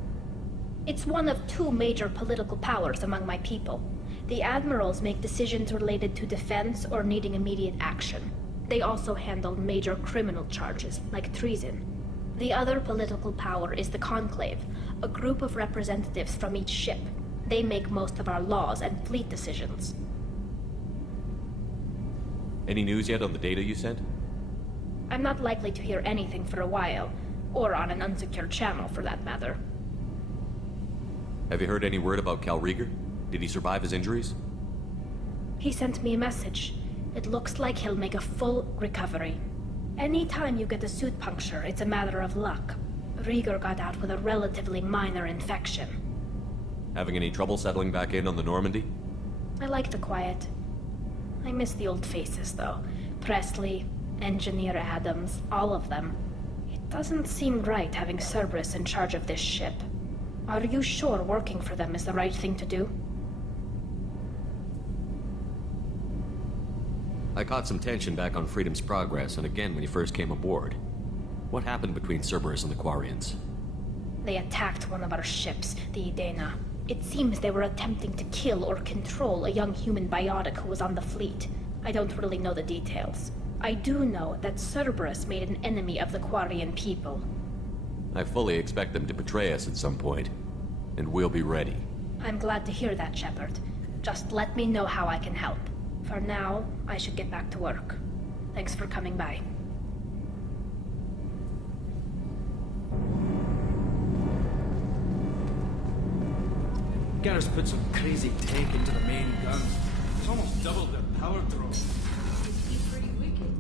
It's one of two major political powers among my people. The admirals make decisions related to defense or needing immediate action. They also handle major criminal charges, like treason. The other political power is the Conclave, a group of representatives from each ship. They make most of our laws and fleet decisions. Any news yet on the data you sent? I'm not likely to hear anything for a while, or on an unsecured channel for that matter. Have you heard any word about Cal Rieger? Did he survive his injuries? He sent me a message. It looks like he'll make a full recovery. Anytime you get a suit puncture, it's a matter of luck. Rieger got out with a relatively minor infection. Having any trouble settling back in on the Normandy? I like the quiet. I miss the old faces, though. Presley, Engineer Adams, all of them. It doesn't seem right having Cerberus in charge of this ship. Are you sure working for them is the right thing to do? I caught some tension back on Freedom's Progress and again when you first came aboard. What happened between Cerberus and the Quarians? They attacked one of our ships, the Idena. It seems they were attempting to kill or control a young human biotic who was on the fleet. I don't really know the details. I do know that Cerberus made an enemy of the Quarian people. I fully expect them to betray us at some point, and we'll be ready. I'm glad to hear that, Shepard. Just let me know how I can help. For now, I should get back to work. Thanks for coming by. Garrus put some crazy tech into the main guns. almost doubled their power draw. He's pretty wicked.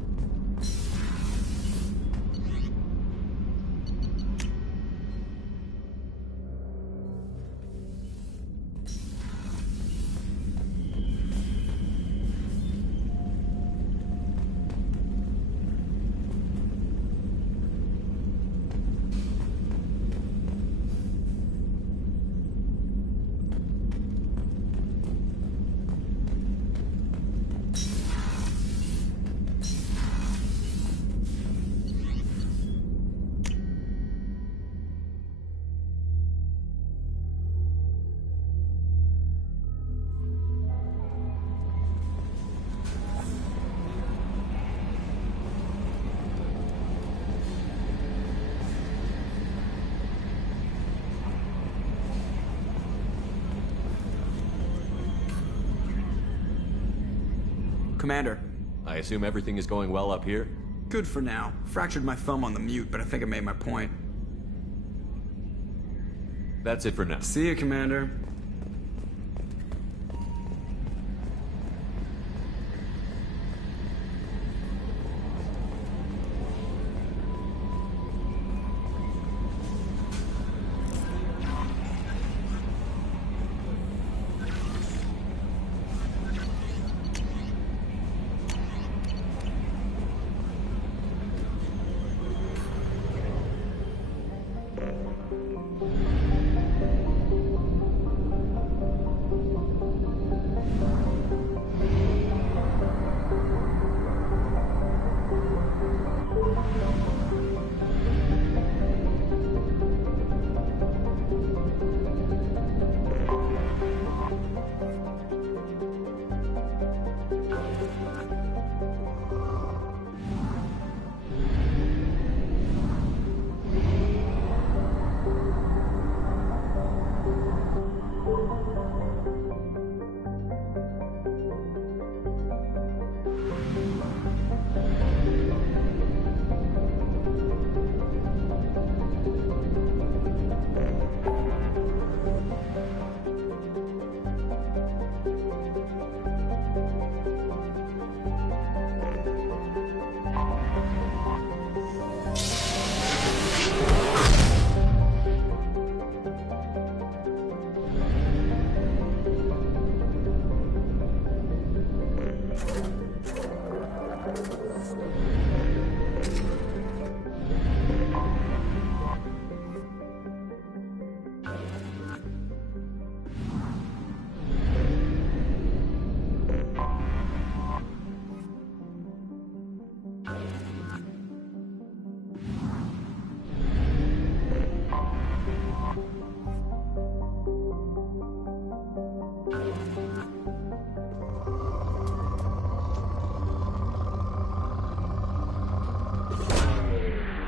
Commander. I assume everything is going well up here? Good for now. Fractured my thumb on the mute, but I think I made my point. That's it for now. See you, Commander.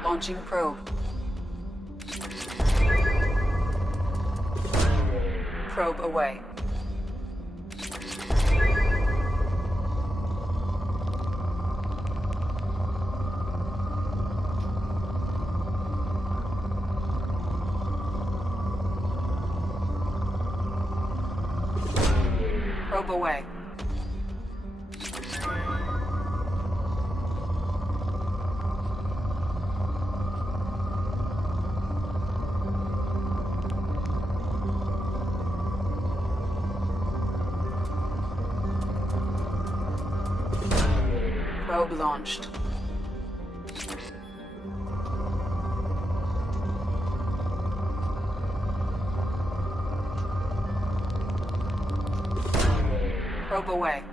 Launching probe. Probe away. Probe away. Probe launched. Probe away.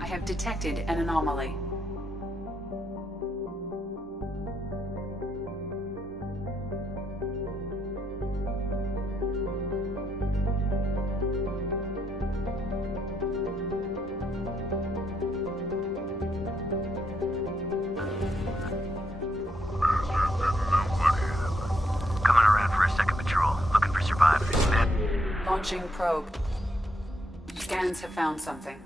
I have detected an anomaly. Launching probe. Scans have found something.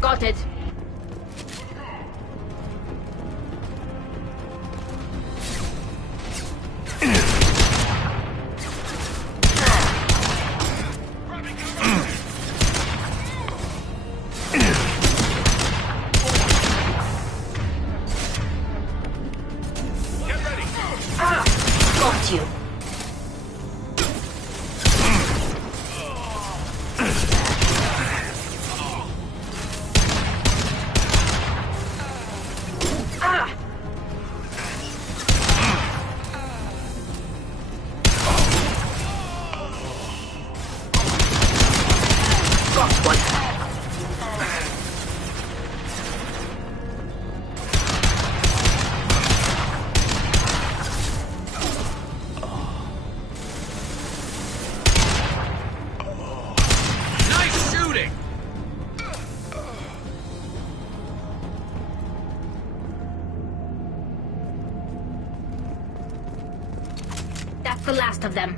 Got it. Got you. Nice shooting! That's the last of them.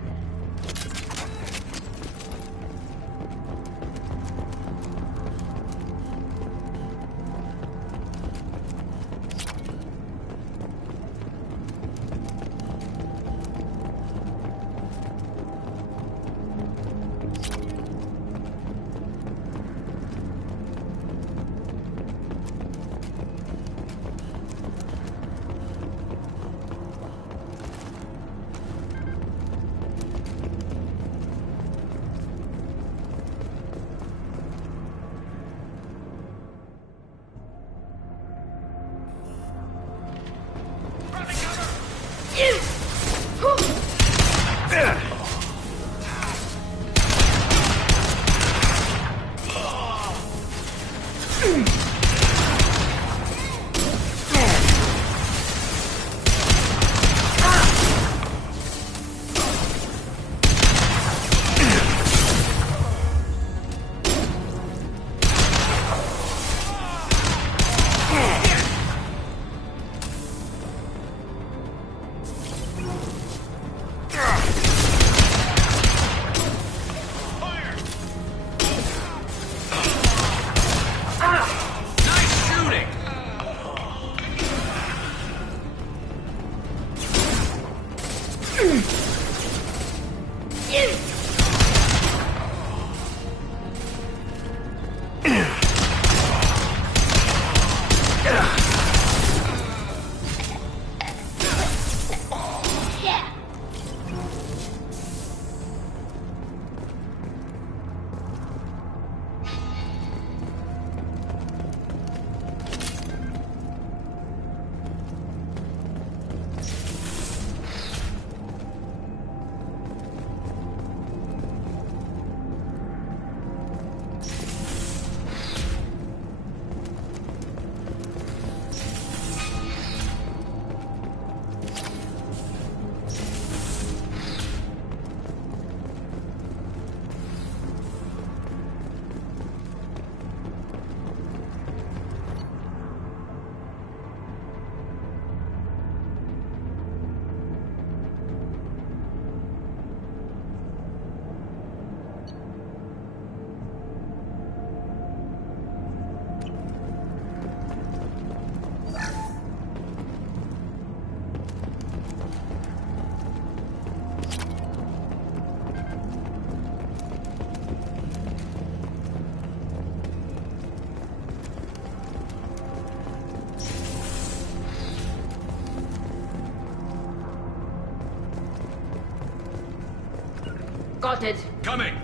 Got it. Coming!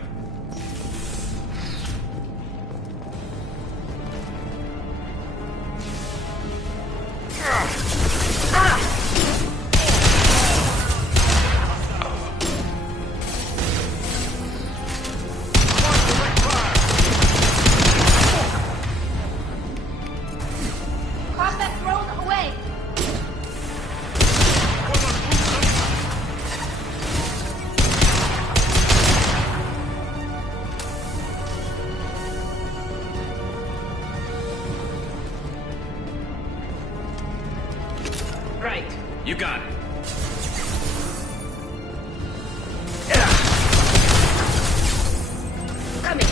Cross that throne away! Right. You got it. Coming.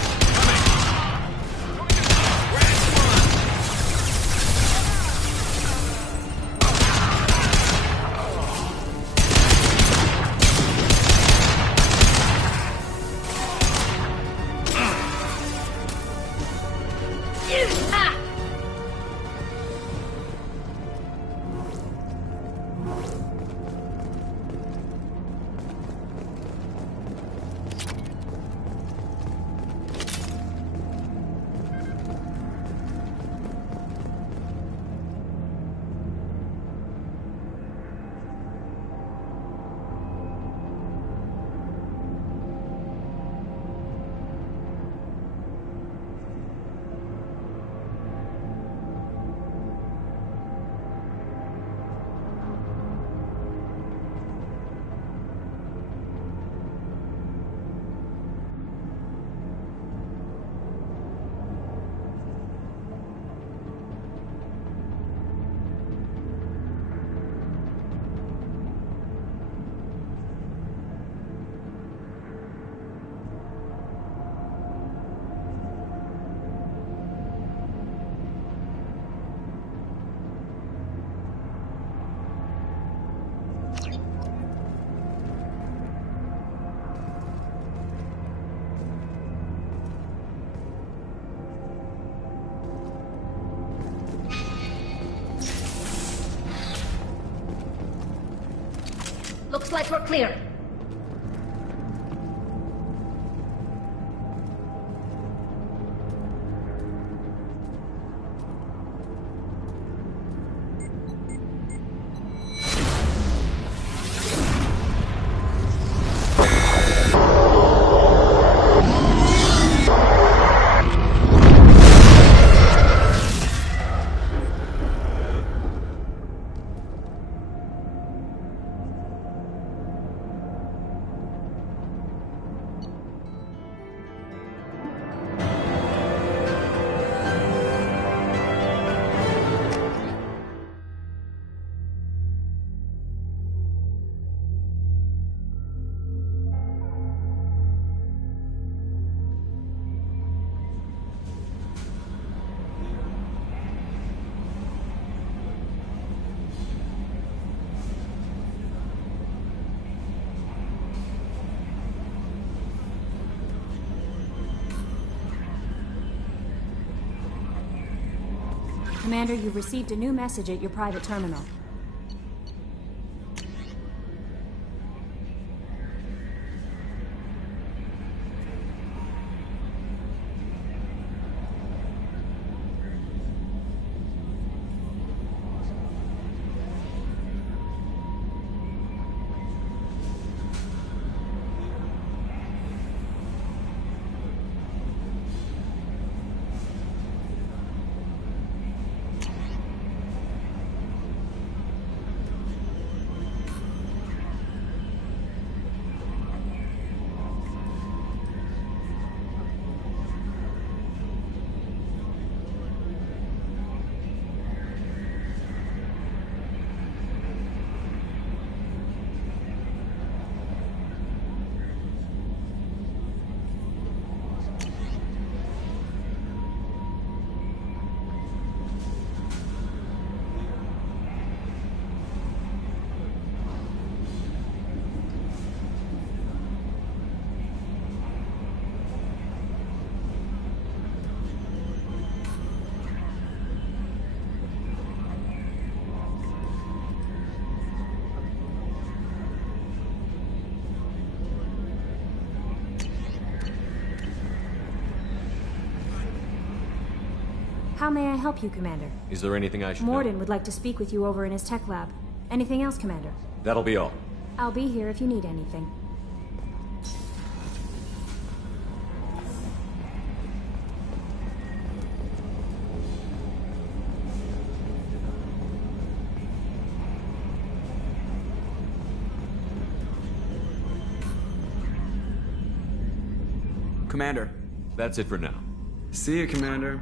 Red Looks like we're clear. Commander, you've received a new message at your private terminal. How may I help you, Commander? Is there anything I should Morden would like to speak with you over in his tech lab. Anything else, Commander? know? That'll be all. I'll be here if you need anything. Commander. That's it for now. See you, Commander.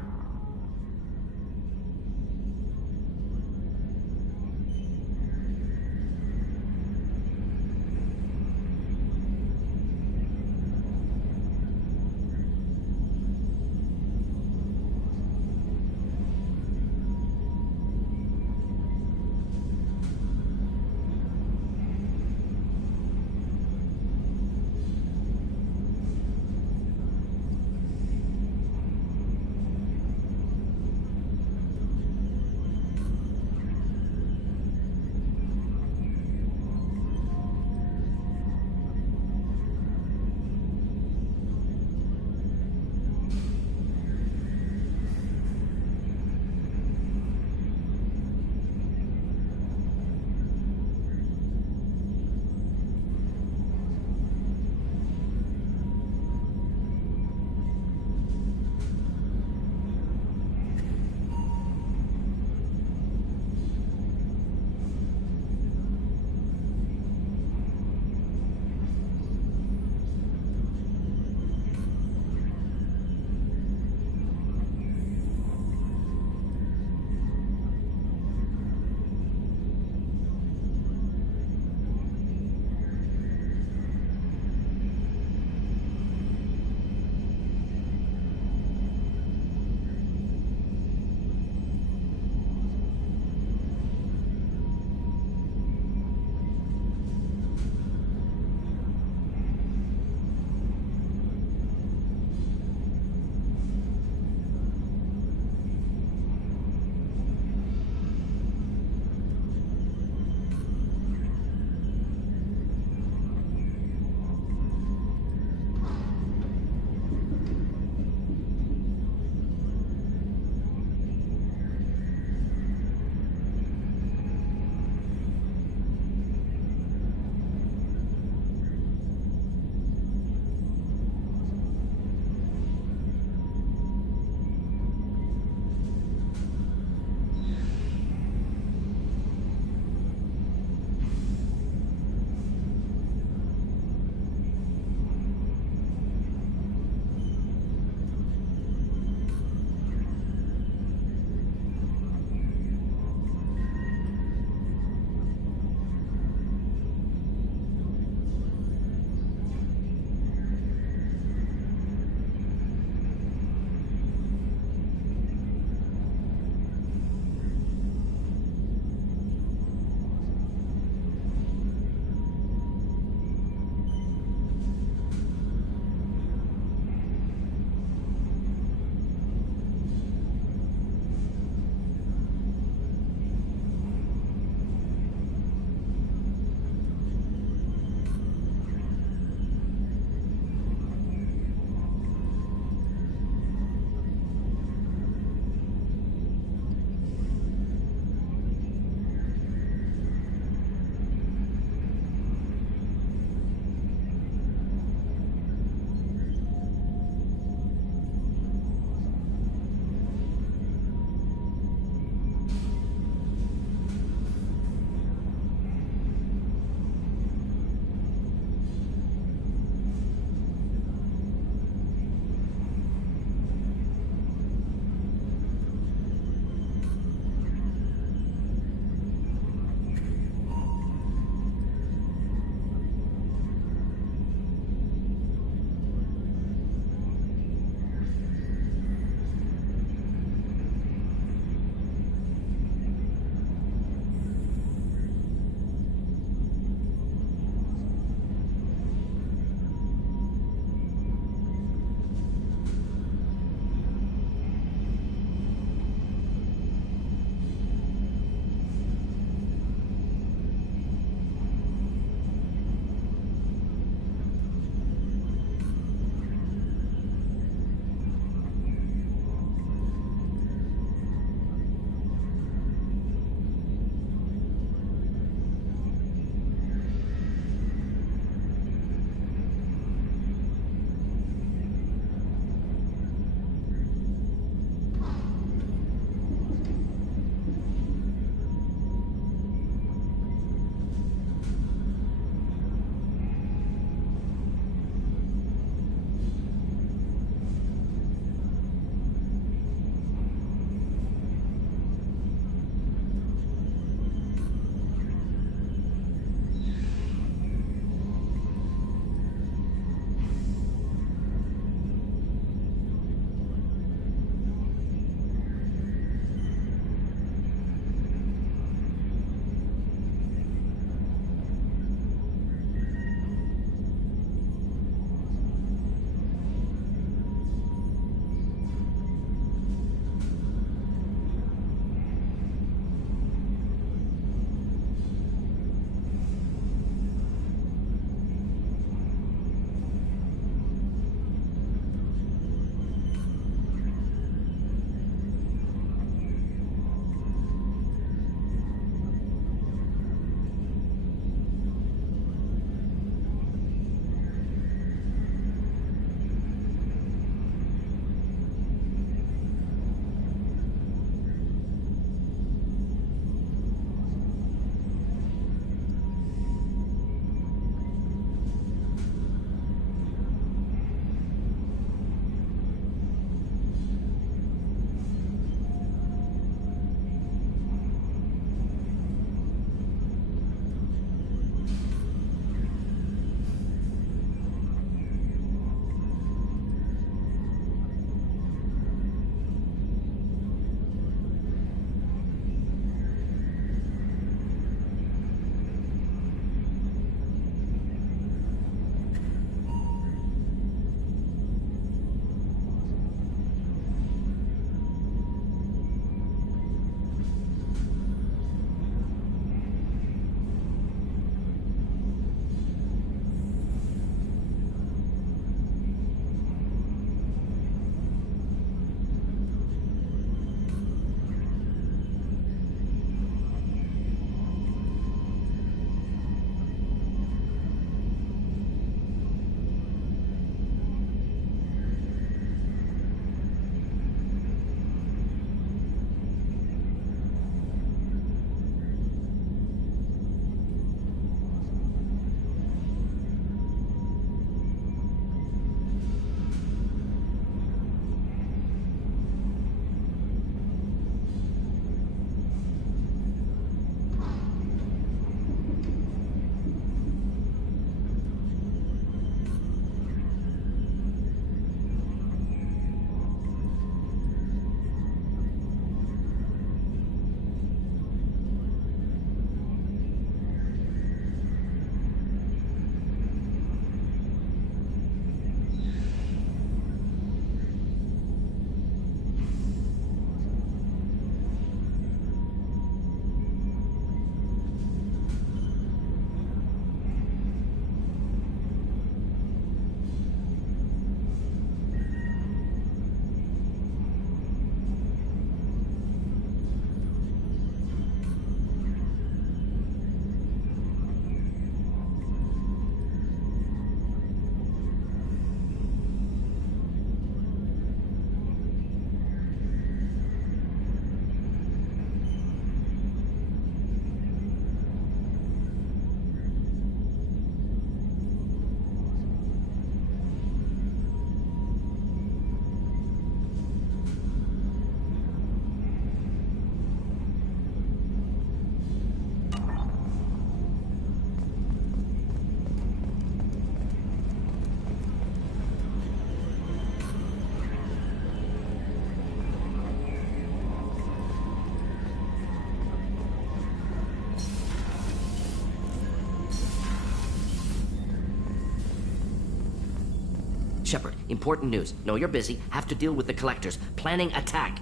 Shepard, important news. Know you're busy. Have to deal with the collectors. Planning attack.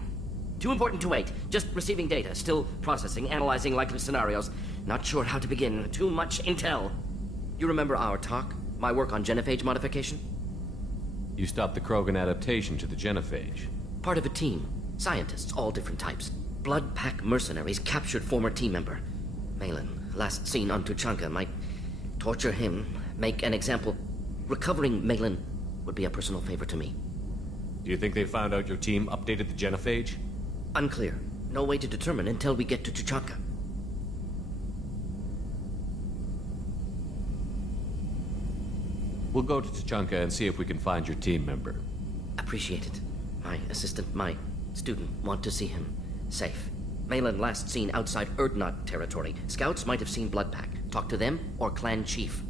Too important to wait. Just receiving data. Still processing, analyzing likely scenarios. Not sure how to begin. Too much intel. You remember our talk? My work on genophage modification? You stopped the Krogan adaptation to the genophage. Part of a team. Scientists, all different types. Blood Pack mercenaries captured former team member. Malin, last seen on Tuchanka, might torture him, make an example. Recovering Malin would be a personal favor to me. Do you think they found out your team updated the genophage? Unclear. No way to determine until we get to Tuchanka. We'll go to Tuchanka and see if we can find your team member. Appreciate it. My assistant, my student, want to see him. Safe. Malin last seen outside Erdnot territory. Scouts might have seen Blood Pack. Talk to them or clan chief.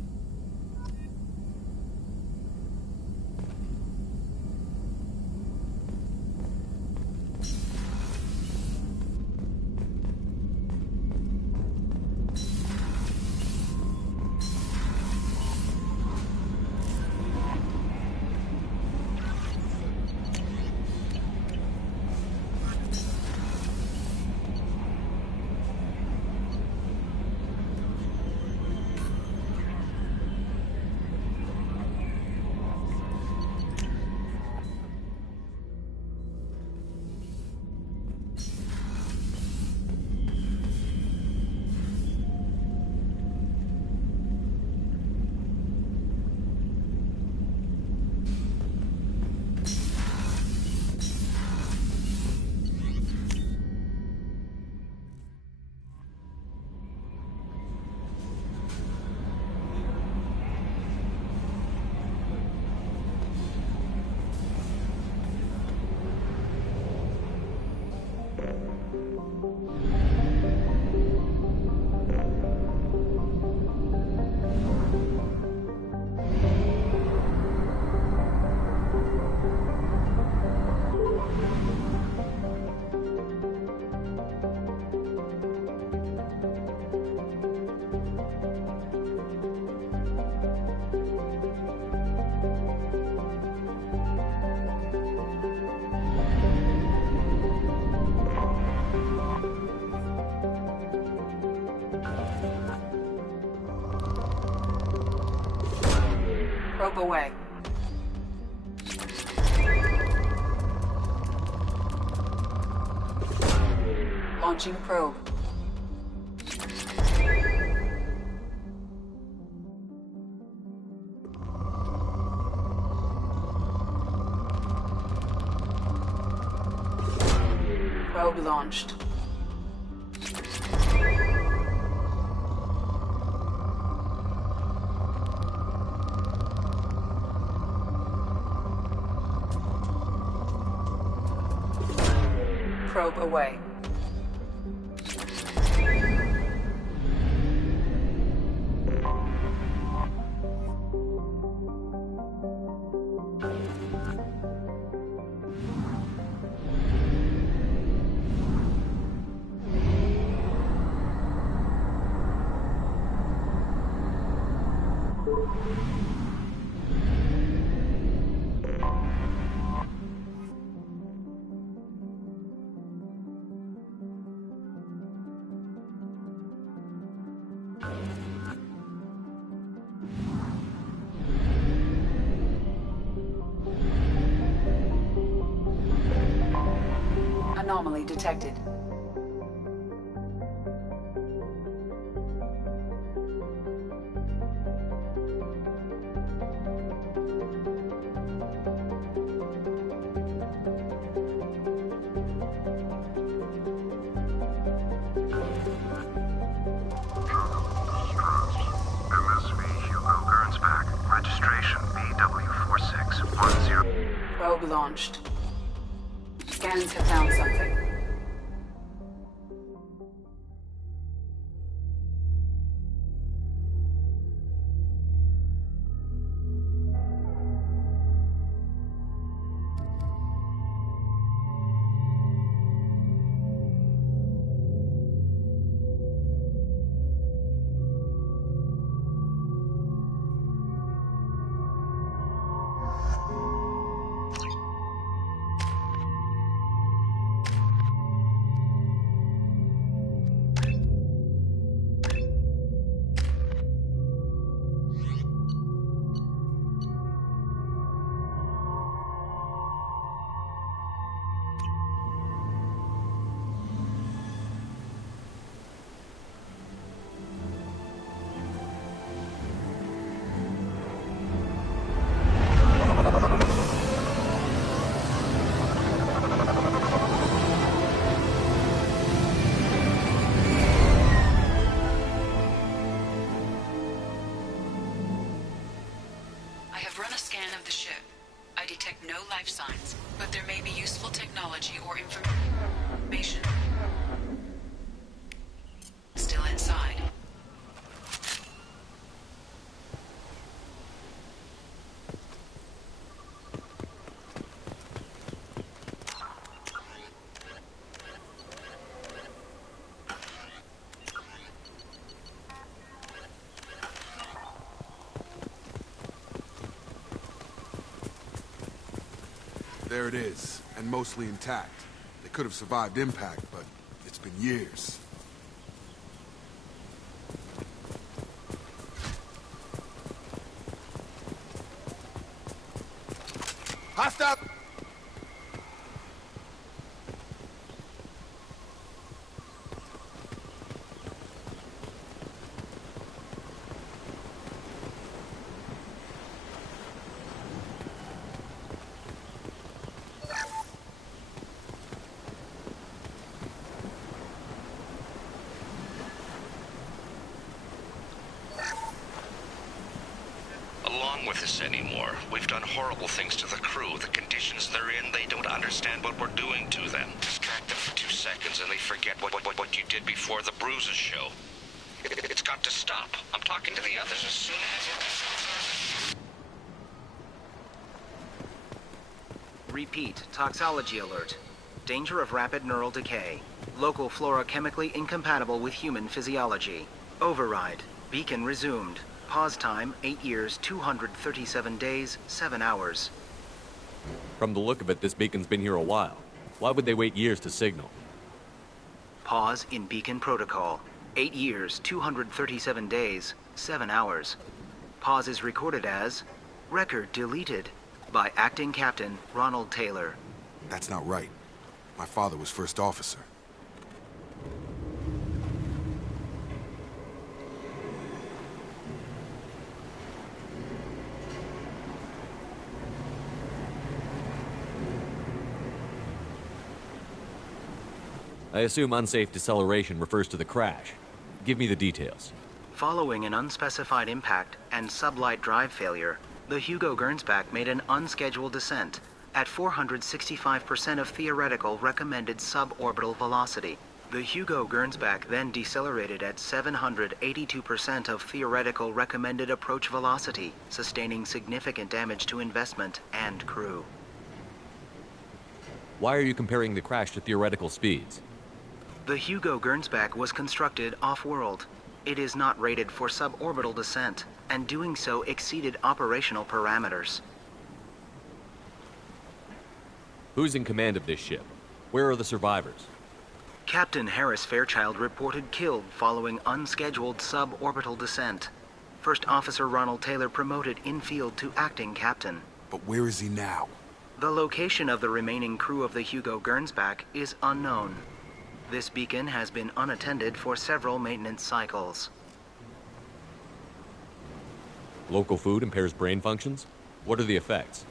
Probe away. Launching probe. Probe launched. Probe away. Anomaly detected. Probe launched. Scans have found something. artifacts, but there may be useful technology or information still inside. There it is, and mostly intact. They could have survived impact, but it's been years. Hostile! With us anymore. We've done horrible things to the crew. The conditions they're in, they don't understand what we're doing to them. Distract them for 2 seconds and they forget what you did before the bruises show. It's got to stop. I'm talking to the others as soon as... Repeat, toxology alert. Danger of rapid neural decay. Local flora chemically incompatible with human physiology. Override. Beacon resumed. Pause time, 8 years, 237 days, 7 hours. From the look of it, this beacon's been here a while. Why would they wait years to signal? Pause in beacon protocol. 8 years, 237 days, 7 hours. Pause is recorded as... Record deleted by Acting Captain Ronald Taylor. That's not right. My father was first officer. I assume unsafe deceleration refers to the crash. Give me the details. Following an unspecified impact and sublight drive failure, the Hugo Gernsback made an unscheduled descent at 465% of theoretical recommended suborbital velocity. The Hugo Gernsback then decelerated at 782% of theoretical recommended approach velocity, sustaining significant damage to investment and crew. Why are you comparing the crash to theoretical speeds? The Hugo Gernsback was constructed off-world. It is not rated for suborbital descent, and doing so exceeded operational parameters. Who's in command of this ship? Where are the survivors? Captain Harris Fairchild reported killed following unscheduled suborbital descent. First Officer Ronald Taylor promoted in-field to acting captain. But where is he now? The location of the remaining crew of the Hugo Gernsback is unknown. This beacon has been unattended for several maintenance cycles. Local food impairs brain functions? What are the effects?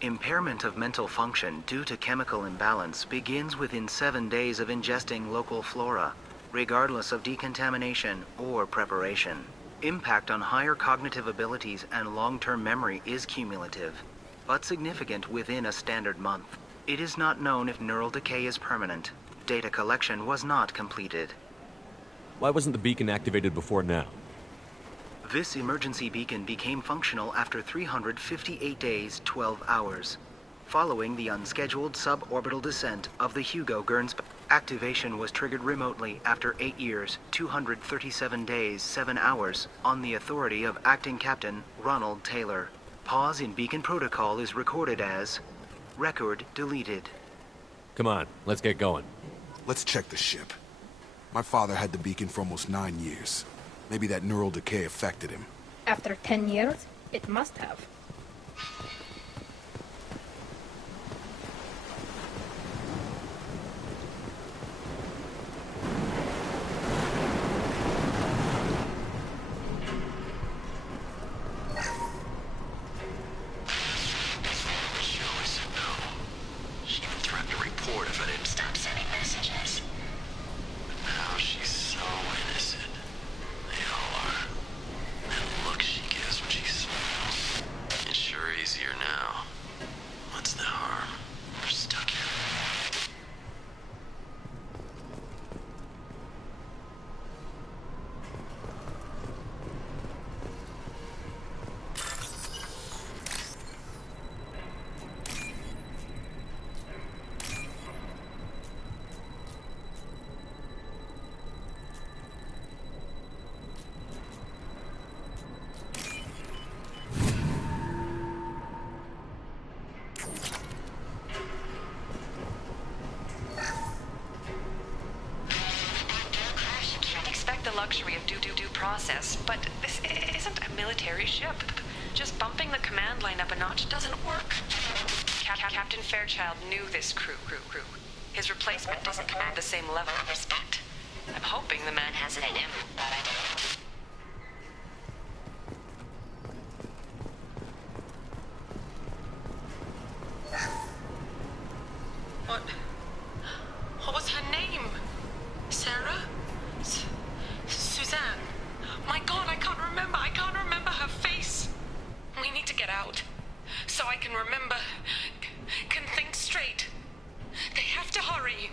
Impairment of mental function due to chemical imbalance begins within 7 days of ingesting local flora, regardless of decontamination or preparation. Impact on higher cognitive abilities and long-term memory is cumulative, but significant within a standard month. It is not known if neural decay is permanent. Data collection was not completed. Why wasn't the beacon activated before now? This emergency beacon became functional after 358 days, 12 hours. Following the unscheduled suborbital descent of the Hugo Gernsback, activation was triggered remotely after 8 years, 237 days, 7 hours, on the authority of Acting Captain Ronald Taylor. Pause in beacon protocol is recorded as record deleted. Come on, let's get going. Let's check the ship. My father had the beacon for almost 9 years. Maybe that neural decay affected him. After 10 years, it must have. Easier now. What's the harm? luxury of due process, but this isn't a military ship. Just bumping the command line up a notch doesn't work. Captain Fairchild knew this crew. His replacement doesn't command the same level of respect. I'm hoping the man has it in him, but I don't. What was her name? Sarah? Suzanne? My God, I can't remember. I can't remember her face. We need to get out. So I can remember. Can think straight. They have to hurry.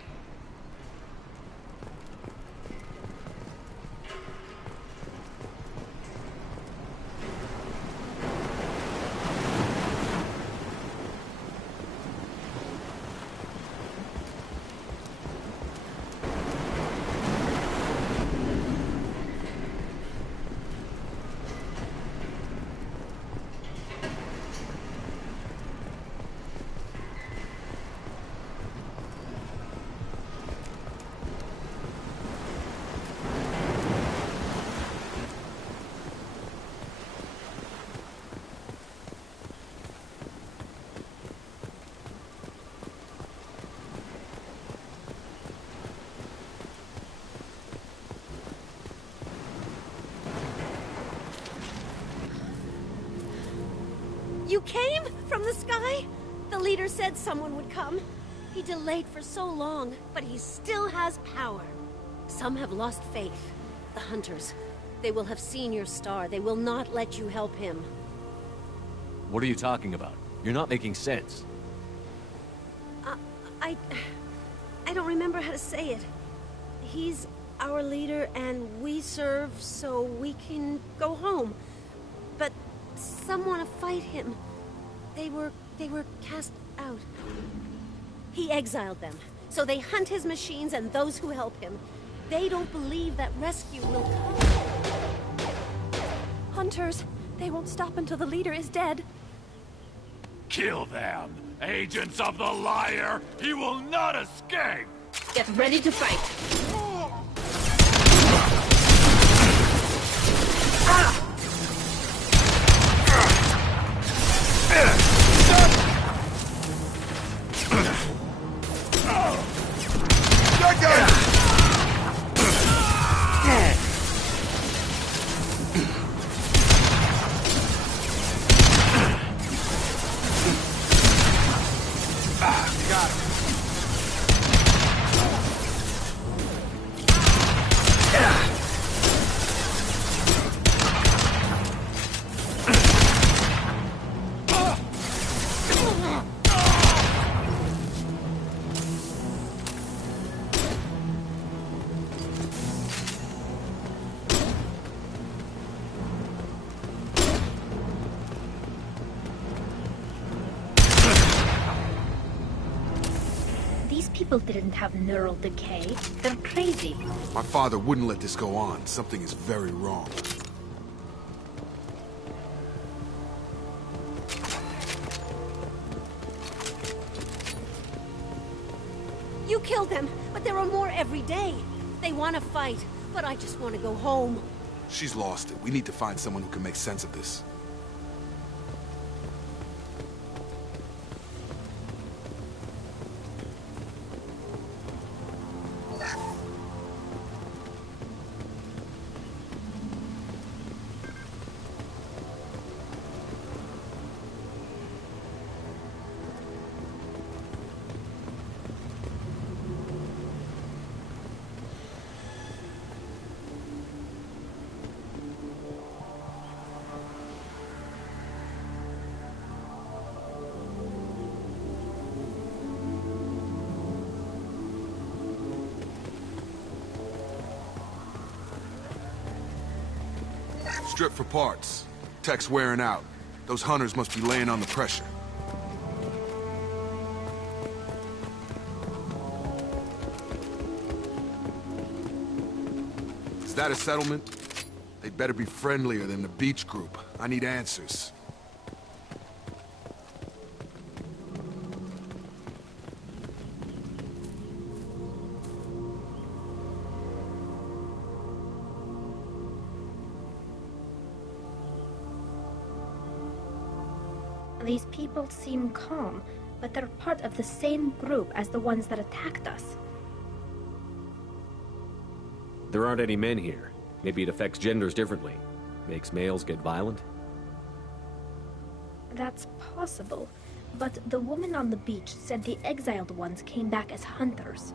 You came? From the sky? The leader said someone would come. He delayed for so long, but he still has power. Some have lost faith. The hunters. They will have seen your star. They will not let you help him. What are you talking about? You're not making sense. I don't remember how to say it. He's our leader and we serve so we can go home. But some want to fight him. They were cast out. He exiled them, so they hunt his machines and those who help him. They don't believe that rescue will come. Hunters, they won't stop until the leader is dead. Kill them! Agents of the liar! He will not escape! Get ready to fight. People didn't have neural decay. They're crazy. My father wouldn't let this go on. Something is very wrong. You killed them, but there are more every day. They want to fight, but I just want to go home. She's lost it. We need to find someone who can make sense of this. Strip for parts. Tech's wearing out. Those hunters must be laying on the pressure. Is that a settlement? They'd better be friendlier than the beach group. I need answers. These people seem calm, but they're part of the same group as the ones that attacked us. There aren't any men here. Maybe it affects genders differently. Makes males get violent? That's possible, but the woman on the beach said the exiled ones came back as hunters.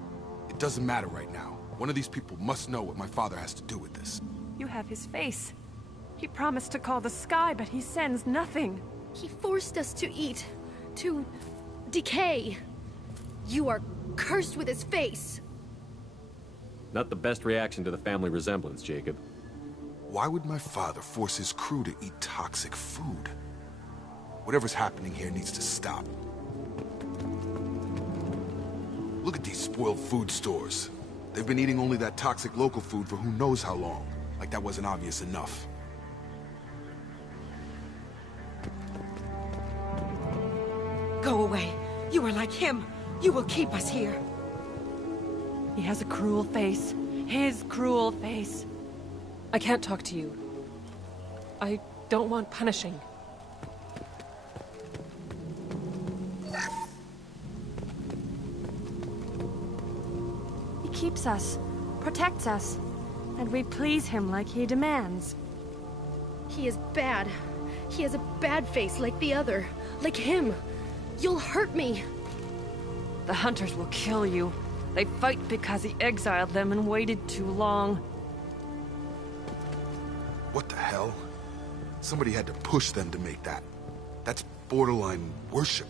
It doesn't matter right now. One of these people must know what my father has to do with this. You have his face. He promised to call the sky, but he sends nothing. He forced us to eat, to decay. You are cursed with his face. Not the best reaction to the family resemblance, Jacob. Why would my father force his crew to eat toxic food? Whatever's happening here needs to stop. Look at these spoiled food stores. They've been eating only that toxic local food for who knows how long. Like that wasn't obvious enough. Go away. You are like him. You will keep us here. He has a cruel face. His cruel face. I can't talk to you. I don't want punishing. He keeps us, protects us, and we please him like he demands. He is bad. He has a bad face like the other. Like him. You'll hurt me. The hunters will kill you. They fight because he exiled them and waited too long. What the hell? Somebody had to push them to make that. That's borderline worship.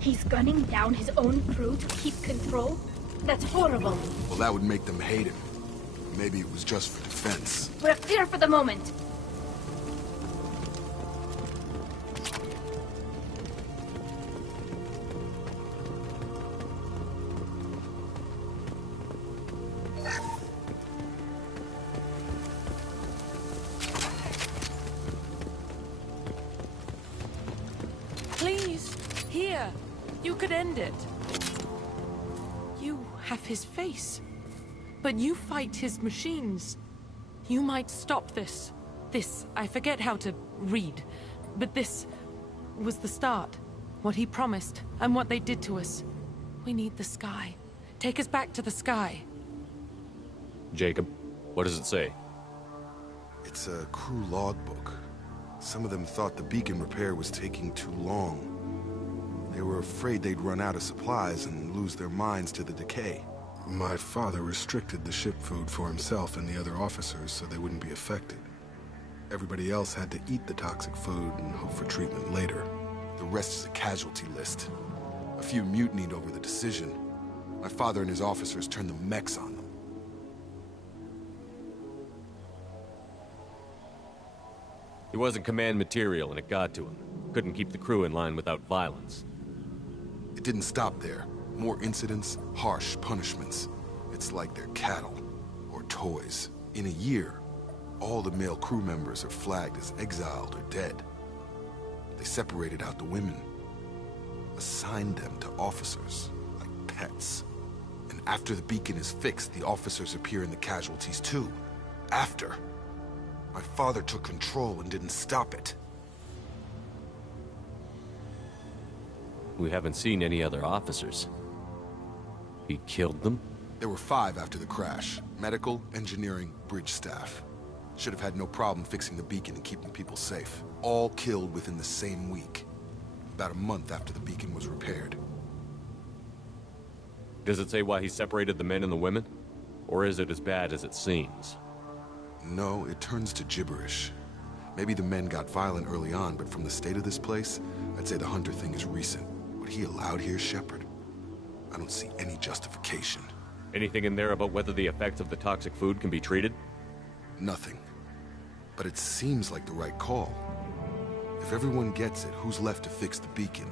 He's gunning down his own crew to keep control? That's horrible. Well, that would make them hate him. Maybe it was just for defense. We're clear for the moment. Please, here. You could end it. You have his face. But you fight his machines. You might stop this. This, I forget how to read. But this was the start. What he promised, and what they did to us. We need the sky. Take us back to the sky. Jacob, what does it say? It's a crew logbook. Some of them thought the beacon repair was taking too long. They were afraid they'd run out of supplies and lose their minds to the decay. My father restricted the ship food for himself and the other officers so they wouldn't be affected. Everybody else had to eat the toxic food and hope for treatment later. The rest is a casualty list. A few mutinied over the decision. My father and his officers turned the mechs on them. He wasn't command material and it got to him. Couldn't keep the crew in line without violence. It didn't stop there. More incidents, harsh punishments. It's like they're cattle or toys. In a year, all the male crew members are flagged as exiled or dead. They separated out the women, assigned them to officers like pets. And after the beacon is fixed, the officers appear in the casualties too. After. My father took control and didn't stop it. We haven't seen any other officers. He killed them? There were 5 after the crash. Medical, engineering, bridge staff. Should have had no problem fixing the beacon and keeping people safe. All killed within the same week. About a month after the beacon was repaired. Does it say why he separated the men and the women? Or is it as bad as it seems? No, it turns to gibberish. Maybe the men got violent early on, but from the state of this place, I'd say the Hunter thing is recent. What he allowed here, Shepard? I don't see any justification. Anything in there about whether the effects of the toxic food can be treated? Nothing. But it seems like the right call. If everyone gets it, who's left to fix the beacon?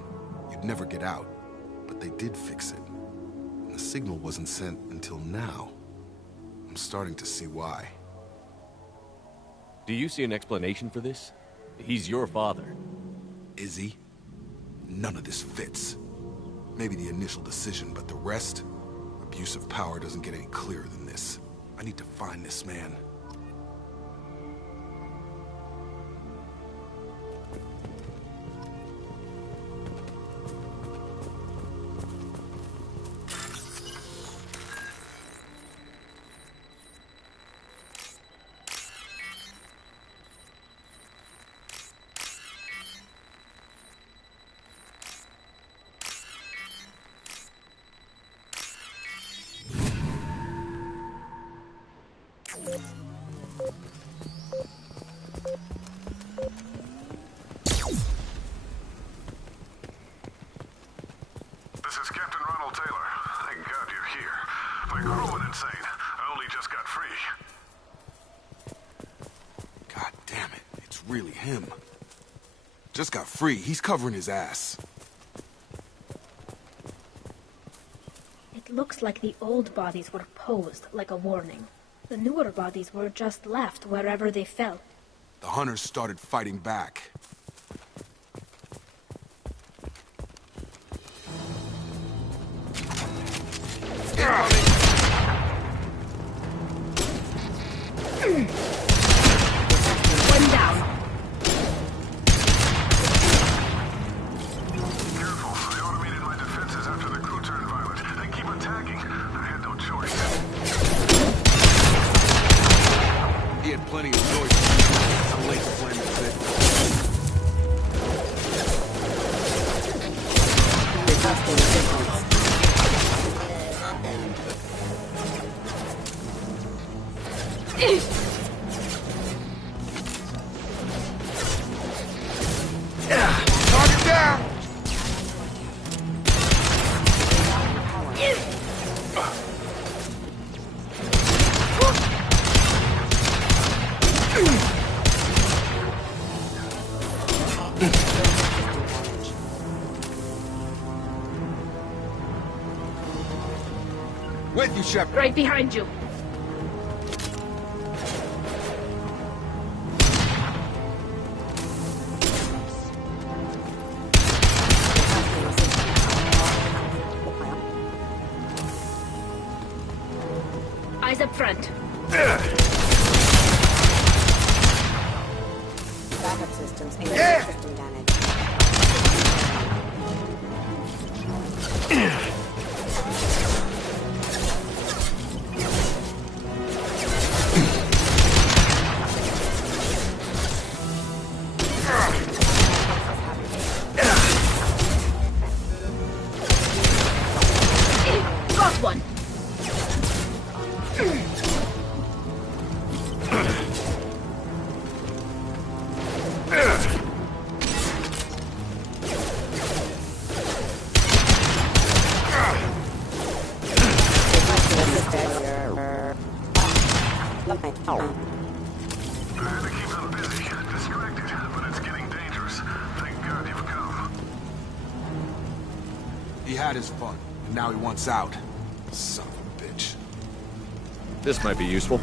You'd never get out. But they did fix it. And the signal wasn't sent until now. I'm starting to see why. Do you see an explanation for this? He's your father. Is he? None of this fits. Maybe the initial decision, but the rest? Abuse of power doesn't get any clearer than this. I need to find this man. This is Captain Ronald Taylor. Thank God you're here. My crew went insane. I only just got free. God damn it. It's really him. Just got free. He's covering his ass. It looks like the old bodies were posed like a warning. The newer bodies were just left wherever they fell. The hunters started fighting back. One down. Careful. I automated my defenses after the crew turned violent. They keep attacking. I had no choice. He had plenty of choices. I'm late to blame Target down! With you, Shepard. Right behind you. Eyes up front. Backup systems indicate system damage. Got one. I had to keep them busy, distracted, but it's getting dangerous. Thank God you've come. He had his fun, and now he wants out. Son of a bitch. This might be useful.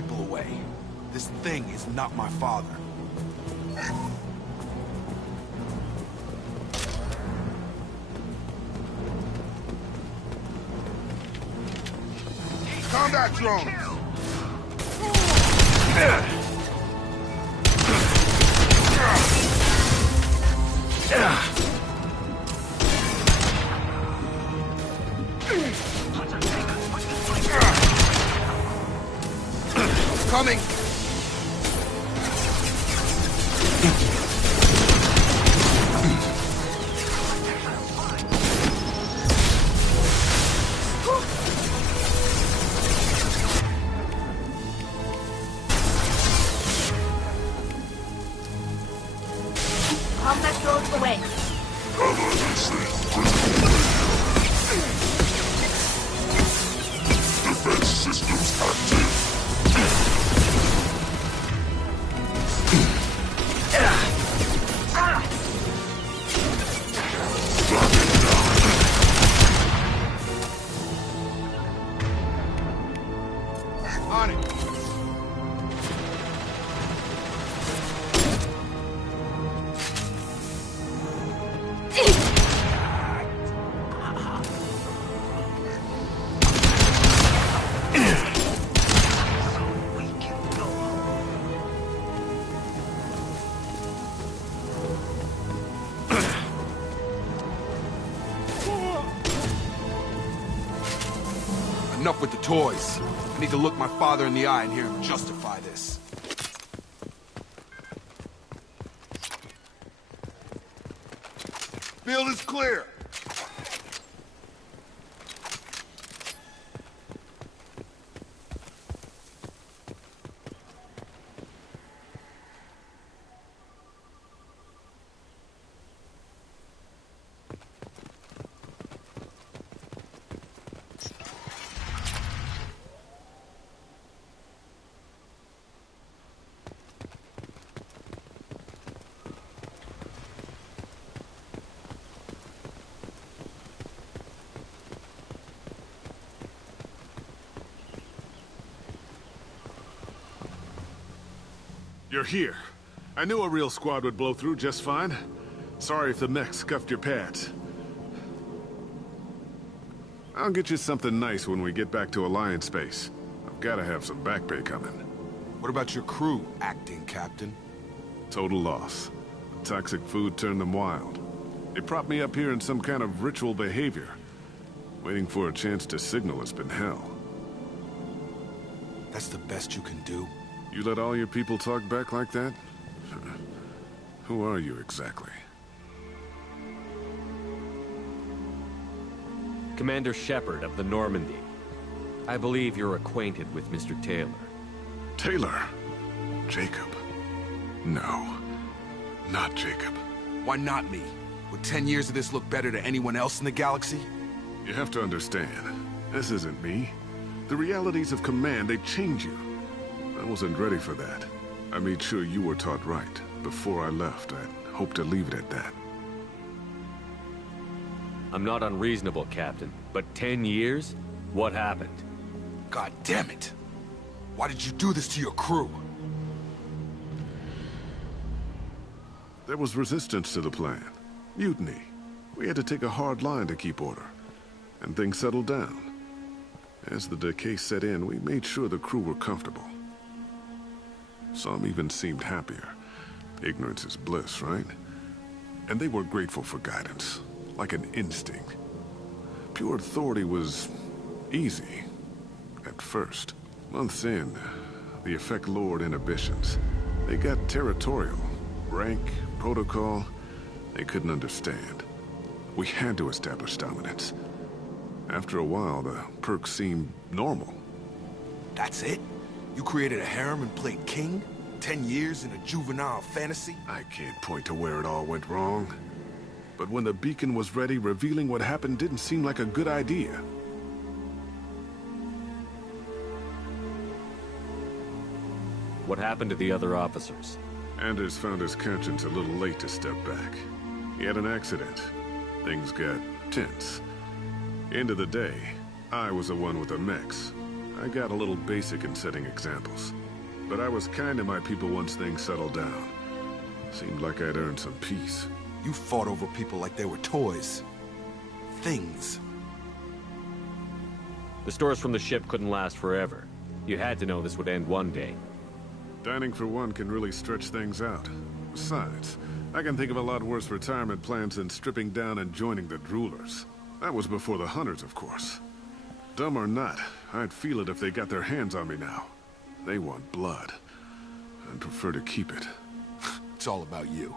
people away. This thing is not my father. Combat drone! Coming! Combat drones away. Defense systems active. On it. Enough with the toys. I need to look my father in the eye and hear him justify this. Field is clear. You're here. I knew a real squad would blow through just fine. Sorry if the mech scuffed your pads. I'll get you something nice when we get back to Alliance space. I've gotta have some back pay coming. What about your crew, acting captain? Total loss. The toxic food turned them wild. They propped me up here in some kind of ritual behavior. Waiting for a chance to signal has been hell. That's the best you can do? You let all your people talk back like that? Who are you exactly? Commander Shepard of the Normandy. I believe you're acquainted with Mr. Taylor. Taylor? Jacob? No. Not Jacob. Why not me? Would 10 years of this look better to anyone else in the galaxy? You have to understand, this isn't me. The realities of command, they change you. I wasn't ready for that. I made sure you were taught right. Before I left, I hoped to leave it at that. I'm not unreasonable, Captain, but 10 years? What happened? God damn it! Why did you do this to your crew? There was resistance to the plan. Mutiny. We had to take a hard line to keep order. And things settled down. As the decay set in, we made sure the crew were comfortable. Some even seemed happier. Ignorance is bliss, right? And they were grateful for guidance, like an instinct. Pure authority was easy, at first. Months in, the effect lowered inhibitions. They got territorial. Rank, protocol, they couldn't understand. We had to establish dominance. After a while, the perks seemed normal. That's it? You created a harem and played king? 10 years in a juvenile fantasy? I can't point to where it all went wrong. But when the beacon was ready, revealing what happened didn't seem like a good idea. What happened to the other officers? Anders found his conscience a little late to step back. He had an accident. Things got tense. End of the day, I was the one with the mechs. I got a little basic in setting examples. But I was kind to my people once things settled down. Seemed like I'd earned some peace. You fought over people like they were toys. Things. The stores from the ship couldn't last forever. You had to know this would end one day. Dining for one can really stretch things out. Besides, I can think of a lot worse retirement plans than stripping down and joining the droolers. That was before the hunters, of course. Dumb or not, I'd feel it if they got their hands on me now. They want blood. I'd prefer to keep it. It's all about you.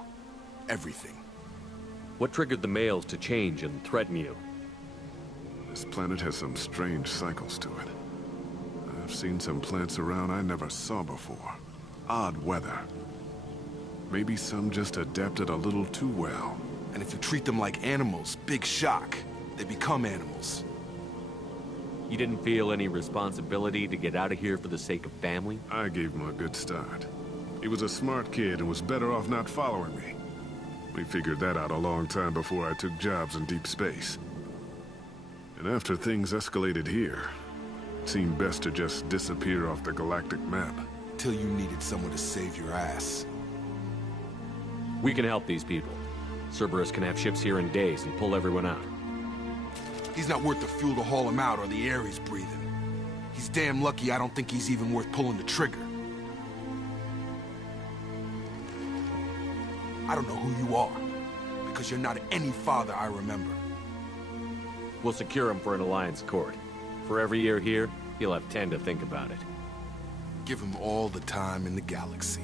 Everything. What triggered the males to change and threaten you? This planet has some strange cycles to it. I've seen some plants around I never saw before. Odd weather. Maybe some just adapted a little too well. And if you treat them like animals, big shock. They become animals. You didn't feel any responsibility to get out of here for the sake of family? I gave him a good start. He was a smart kid and was better off not following me. We figured that out a long time before I took jobs in deep space. And after things escalated here, it seemed best to just disappear off the galactic map. Till you needed someone to save your ass. We can help these people. Cerberus can have ships here in days and pull everyone out. He's not worth the fuel to haul him out or the air he's breathing. He's damn lucky I don't think he's even worth pulling the trigger. I don't know who you are, because you're not any father I remember. We'll secure him for an Alliance court. For every year here, he'll have 10 to think about it. Give him all the time in the galaxy.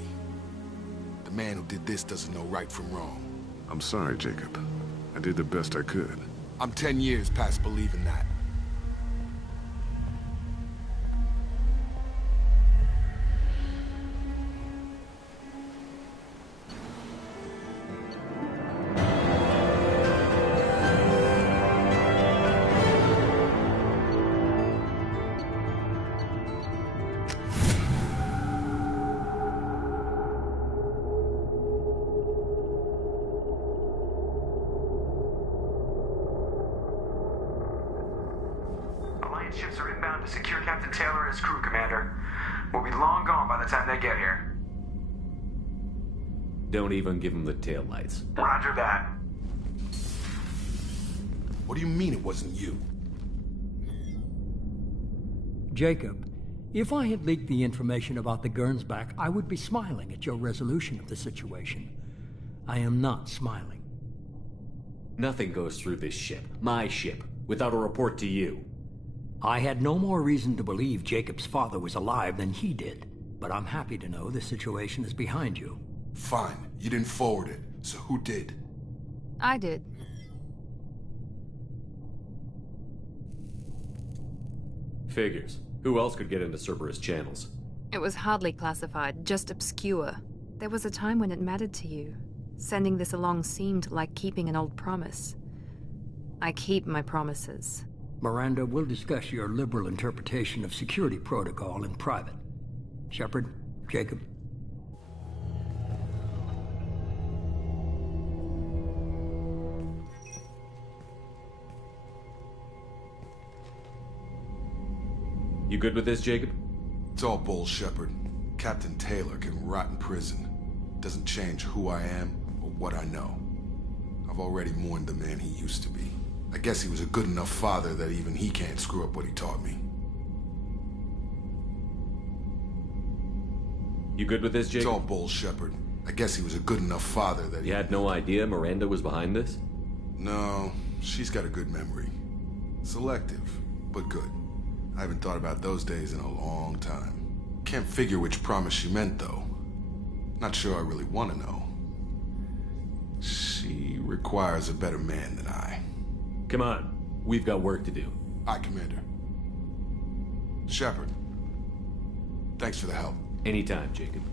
The man who did this doesn't know right from wrong. I'm sorry, Jacob. I did the best I could. I'm 10 years past believing that. Ships are inbound to secure Captain Taylor and his crew, Commander. We'll be long gone by the time they get here. Don't even give him the taillights. Roger that. What do you mean it wasn't you? Jacob, if I had leaked the information about the Gernsback, I would be smiling at your resolution of the situation. I am not smiling. Nothing goes through this ship, my ship, without a report to you. I had no more reason to believe Jacob's father was alive than he did, but I'm happy to know the situation is behind you. Fine. You didn't forward it, so who did? I did. Figures. Who else could get into Cerberus channels? It was hardly classified, just obscure. There was a time when it mattered to you. Sending this along seemed like keeping an old promise. I keep my promises. Miranda, we'll discuss your liberal interpretation of security protocol in private. Shepard, Jacob. You good with this, Jacob? It's all bull, Shepard. Captain Taylor can rot in prison. Doesn't change who I am or what I know. I've already mourned the man he used to be. I guess he was a good enough father that even he can't screw up what he taught me. You good with this, Jacob? It's all bull, Shepard. I guess he was a good enough father that You had no idea Miranda was behind this? No, she's got a good memory. Selective, but good. I haven't thought about those days in a long time. Can't figure which promise she meant, though. Not sure I really want to know. She requires a better man than I. Come on. We've got work to do. Aye, Commander. Shepard. Thanks for the help. Anytime, Jacob.